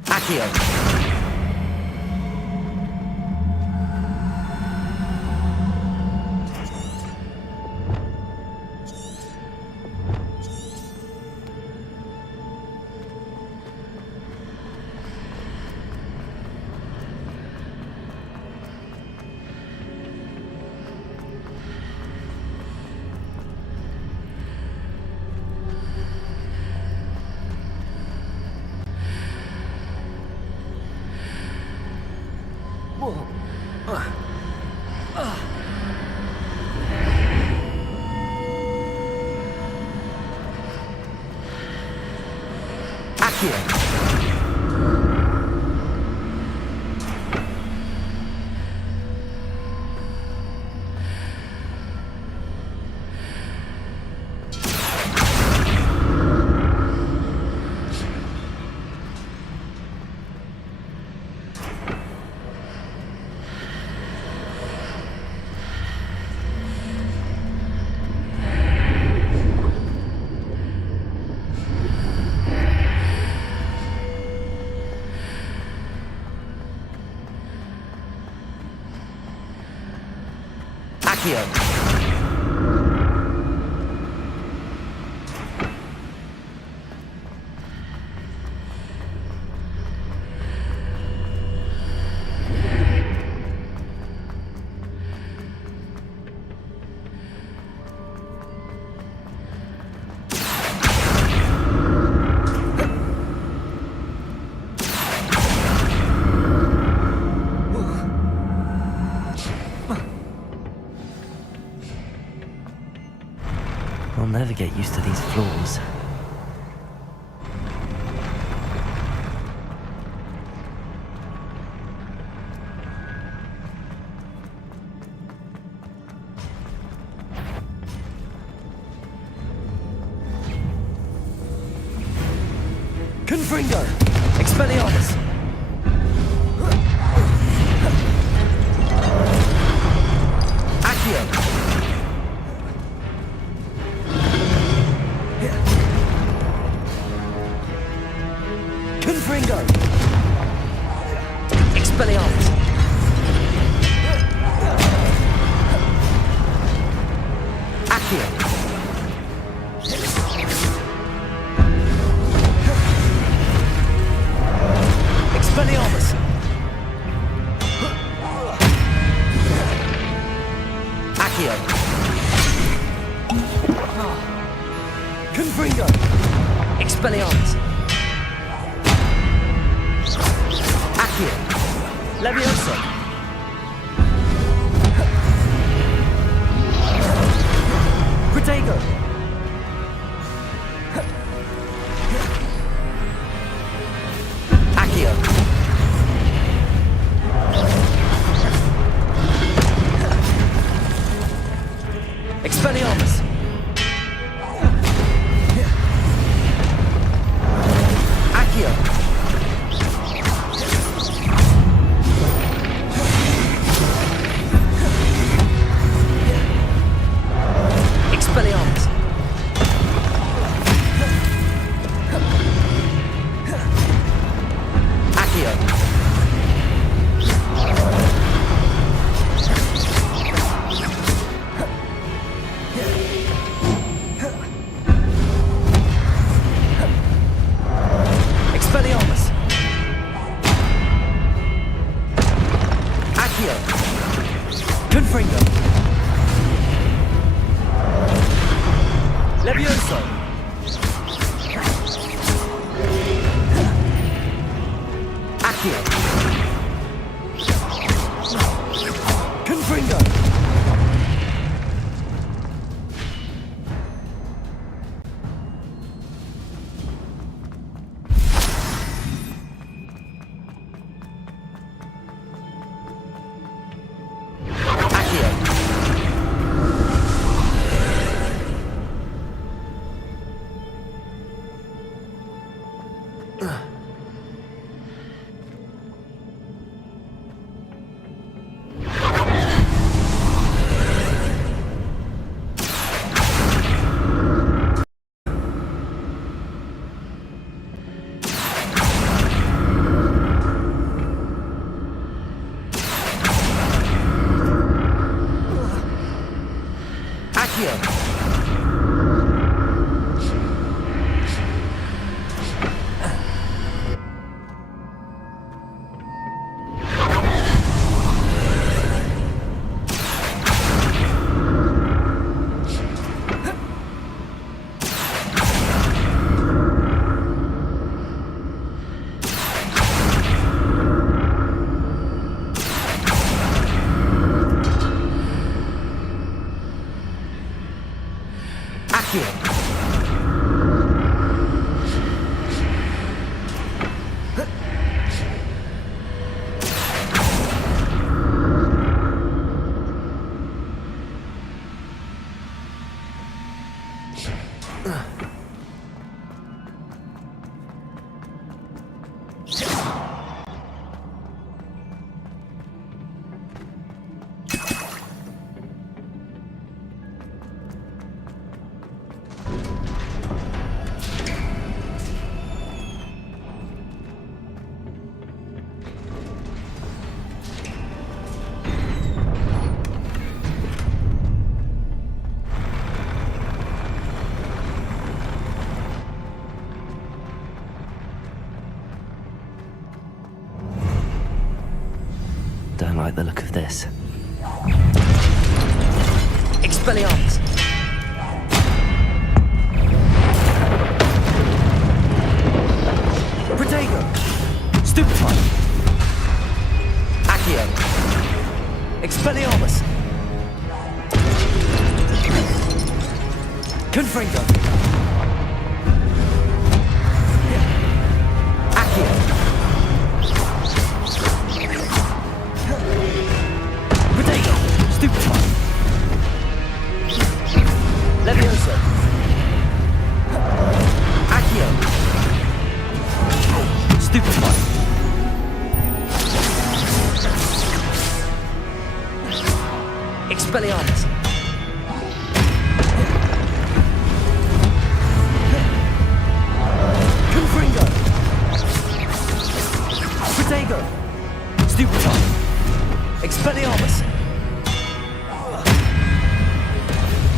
Accio. I'll never get used to these floors. Confringo! Expelliarmus! Accio! Confringo! Expelliarmus! Accio! Expelliarmus! Accio! Confringo! Expelliarmus! Accio! Leviosa! Protego! Accio! Accio. Confringo. Levioso. Accio. Confringo. Don't like the look of this. Expelliarmus. Protego. Stupefy. Accio. Expelliarmus. Confringo. Accio. Protego. Stupefy. Levioso. Accio. Stupefy. Expelliarmus. Confringo. Protego. Stupefy. Expelliarmus.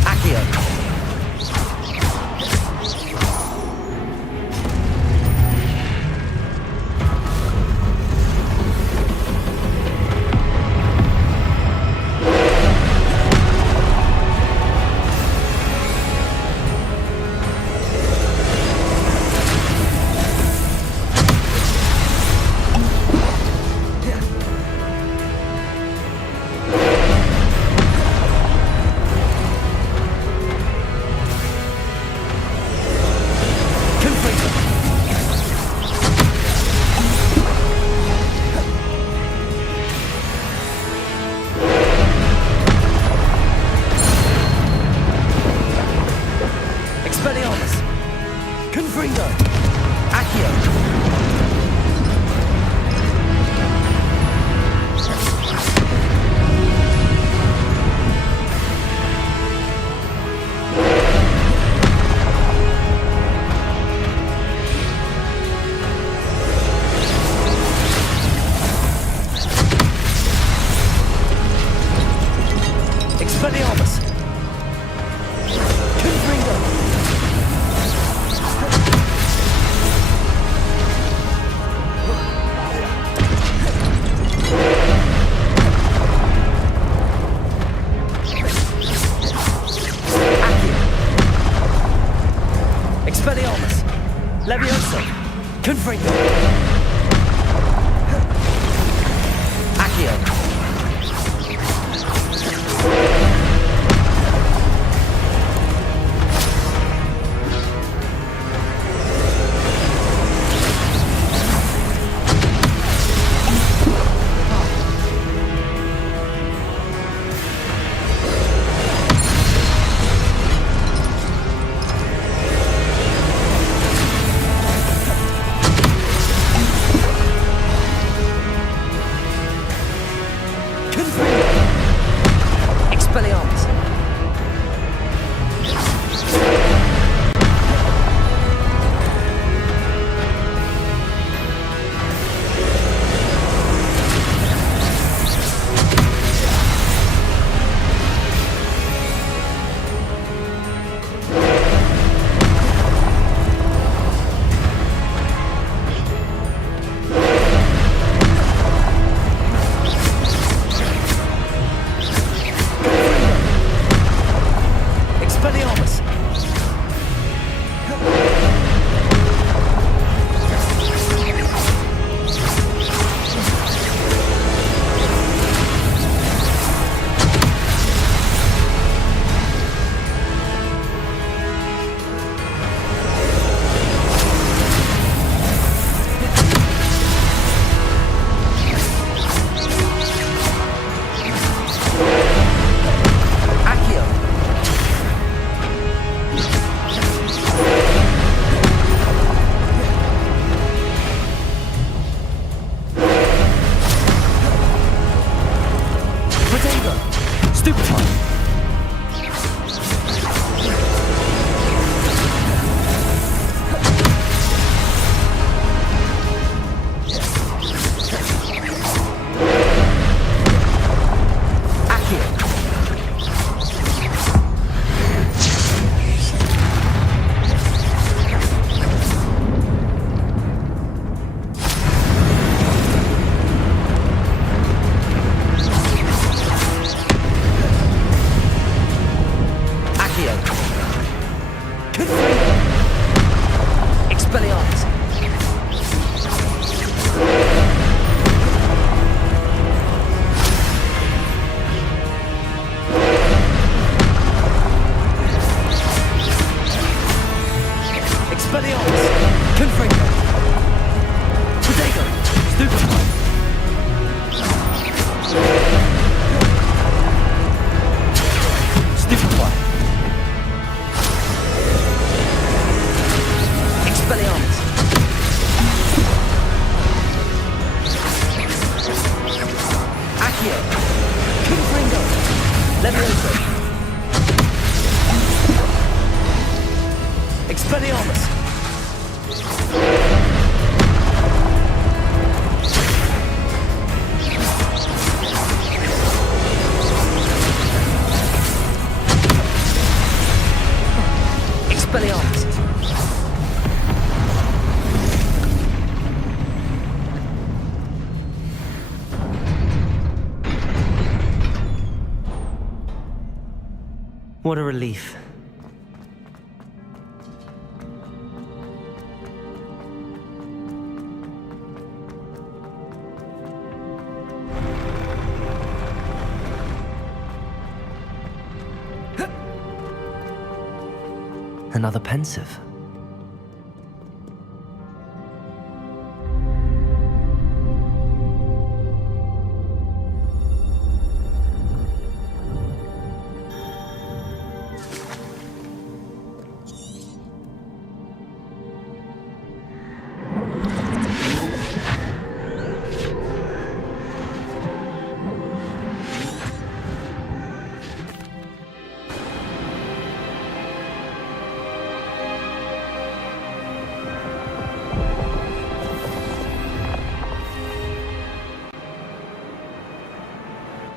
Accio. Confringo! Stupefy! What a relief. Another pensive.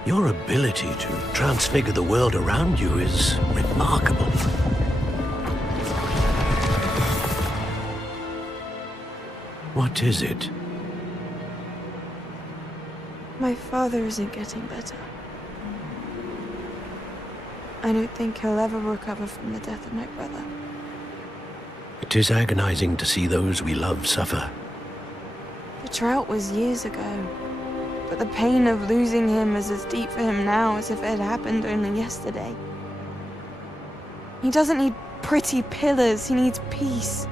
Your ability to transfigure the world around you is remarkable. What is it? My father isn't getting better. I don't think he'll ever recover from the death of my brother. It is agonizing to see those we love suffer. The drought was years ago, but the pain of losing him is as deep for him now as if it had happened only yesterday. He doesn't need pretty pillars, he needs peace.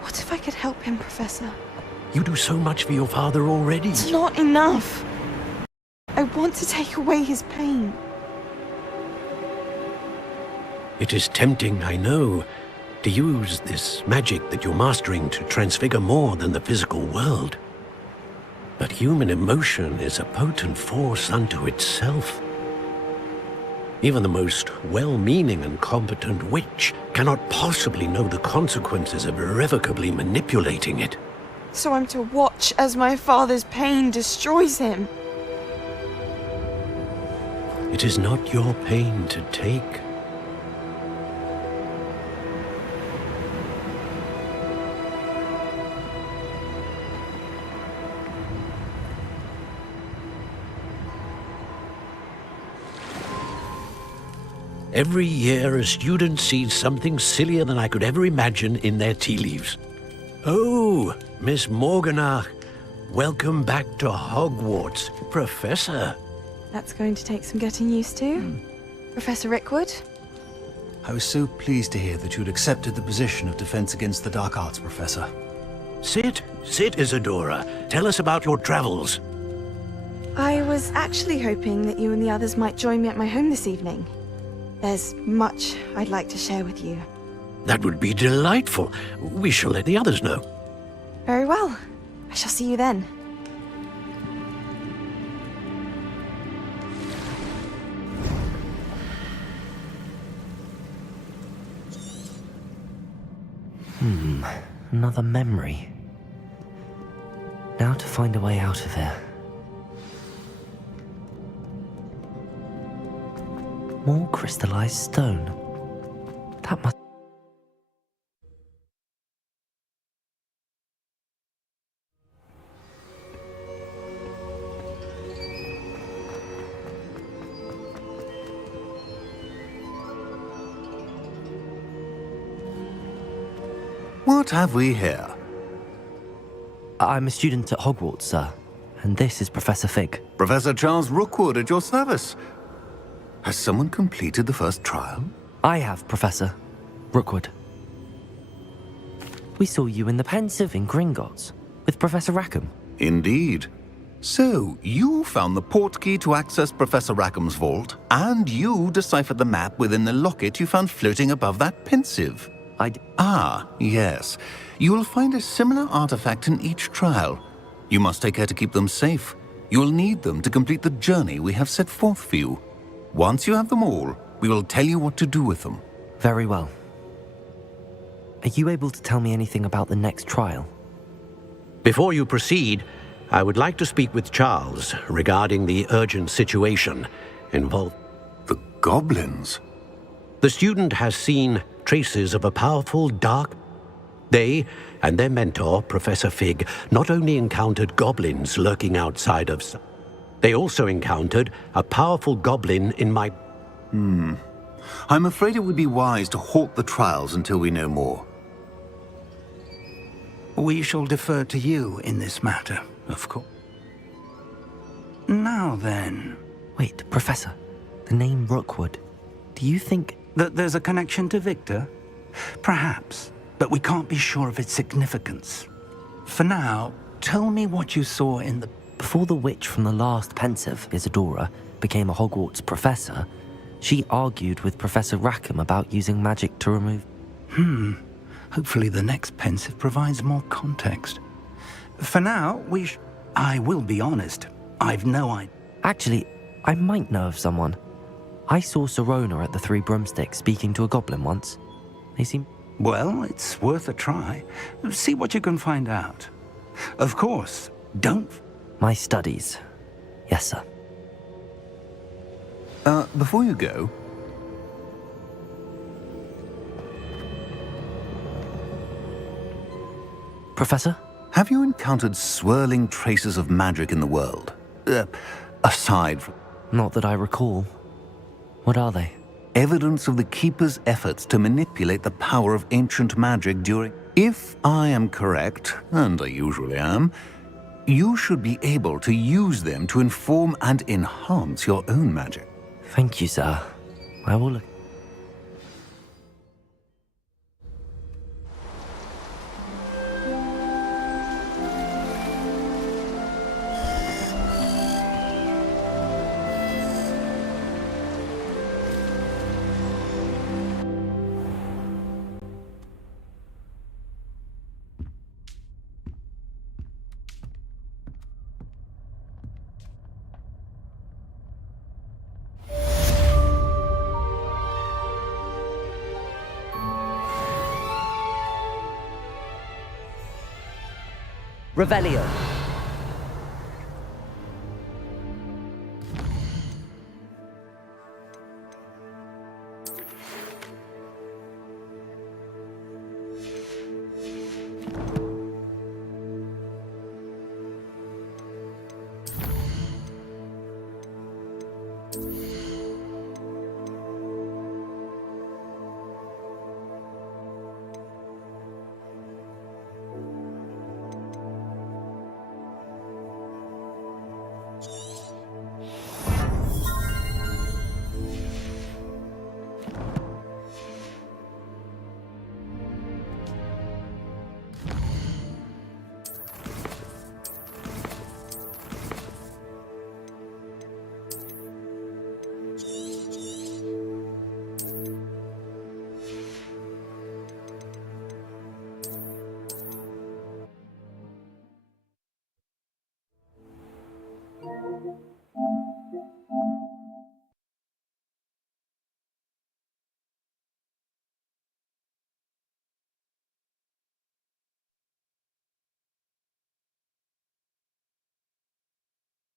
What if I could help him, Professor? You do so much for your father already. It's not enough. I want to take away his pain. It is tempting, I know, to use this magic that you're mastering to transfigure more than the physical world. But human emotion is a potent force unto itself. Even the most well-meaning and competent witch cannot possibly know the consequences of irrevocably manipulating it. So I'm to watch as my father's pain destroys him. It is not your pain to take. Every year, a student sees something sillier than I could ever imagine in their tea leaves. Oh, Miss Morganach, welcome back to Hogwarts, Professor. That's going to take some getting used to. Professor Rickwood? I was so pleased to hear that you'd accepted the position of Defense Against the Dark Arts, Professor. Sit, Isadora. Tell us about your travels. I was actually hoping that you and the others might join me at my home this evening. There's much I'd like to share with you. That would be delightful. We shall let the others know. Very well. I shall see you then. Another memory. Now to find a way out of here. More crystallized stone. That must... What have we here? I'm a student at Hogwarts, sir. And this is Professor Fig. Professor Charles Rookwood at your service. Has someone completed the first trial? I have, Professor Rookwood. We saw you in the Pensive in Gringotts with Professor Rackham. Indeed. So, you found the portkey to access Professor Rackham's vault, and you deciphered the map within the locket you found floating above that Pensive. Ah, yes. You will find a similar artifact in each trial. You must take care to keep them safe. You will need them to complete the journey we have set forth for you. Once you have them all, we will tell you what to do with them. Very well. Are you able to tell me anything about the next trial? Before you proceed, I would like to speak with Charles regarding the urgent situation involved. The goblins? The student has seen traces of a powerful dark... They and their mentor, Professor Fig, not only encountered goblins lurking outside of... They also encountered a powerful goblin in my... I'm afraid it would be wise to halt the trials until we know more. We shall defer to you in this matter, of course. Now then... Wait, Professor. The name Rookwood. Do you think... that there's a connection to Victor? Perhaps, but we can't be sure of its significance. For now, tell me what you saw in the... Before the witch from the last Pensive, Isadora, became a Hogwarts professor, she argued with Professor Rackham about using magic to remove... Hopefully the next Pensive provides more context. For now, I will be honest. I've no idea. Actually, I might know of someone. I saw Sirona at the Three Broomsticks speaking to a goblin once. They seem... Well, it's worth a try. See what you can find out. Of course, don't... My studies. Yes, sir. Before you go... Professor? Have you encountered swirling traces of magic in the world? Aside from... Not that I recall. What are they? Evidence of the Keeper's efforts to manipulate the power of ancient magic during... If I am correct, and I usually am, you should be able to use them to inform and enhance your own magic. Thank you, sir. I will look... Revelio.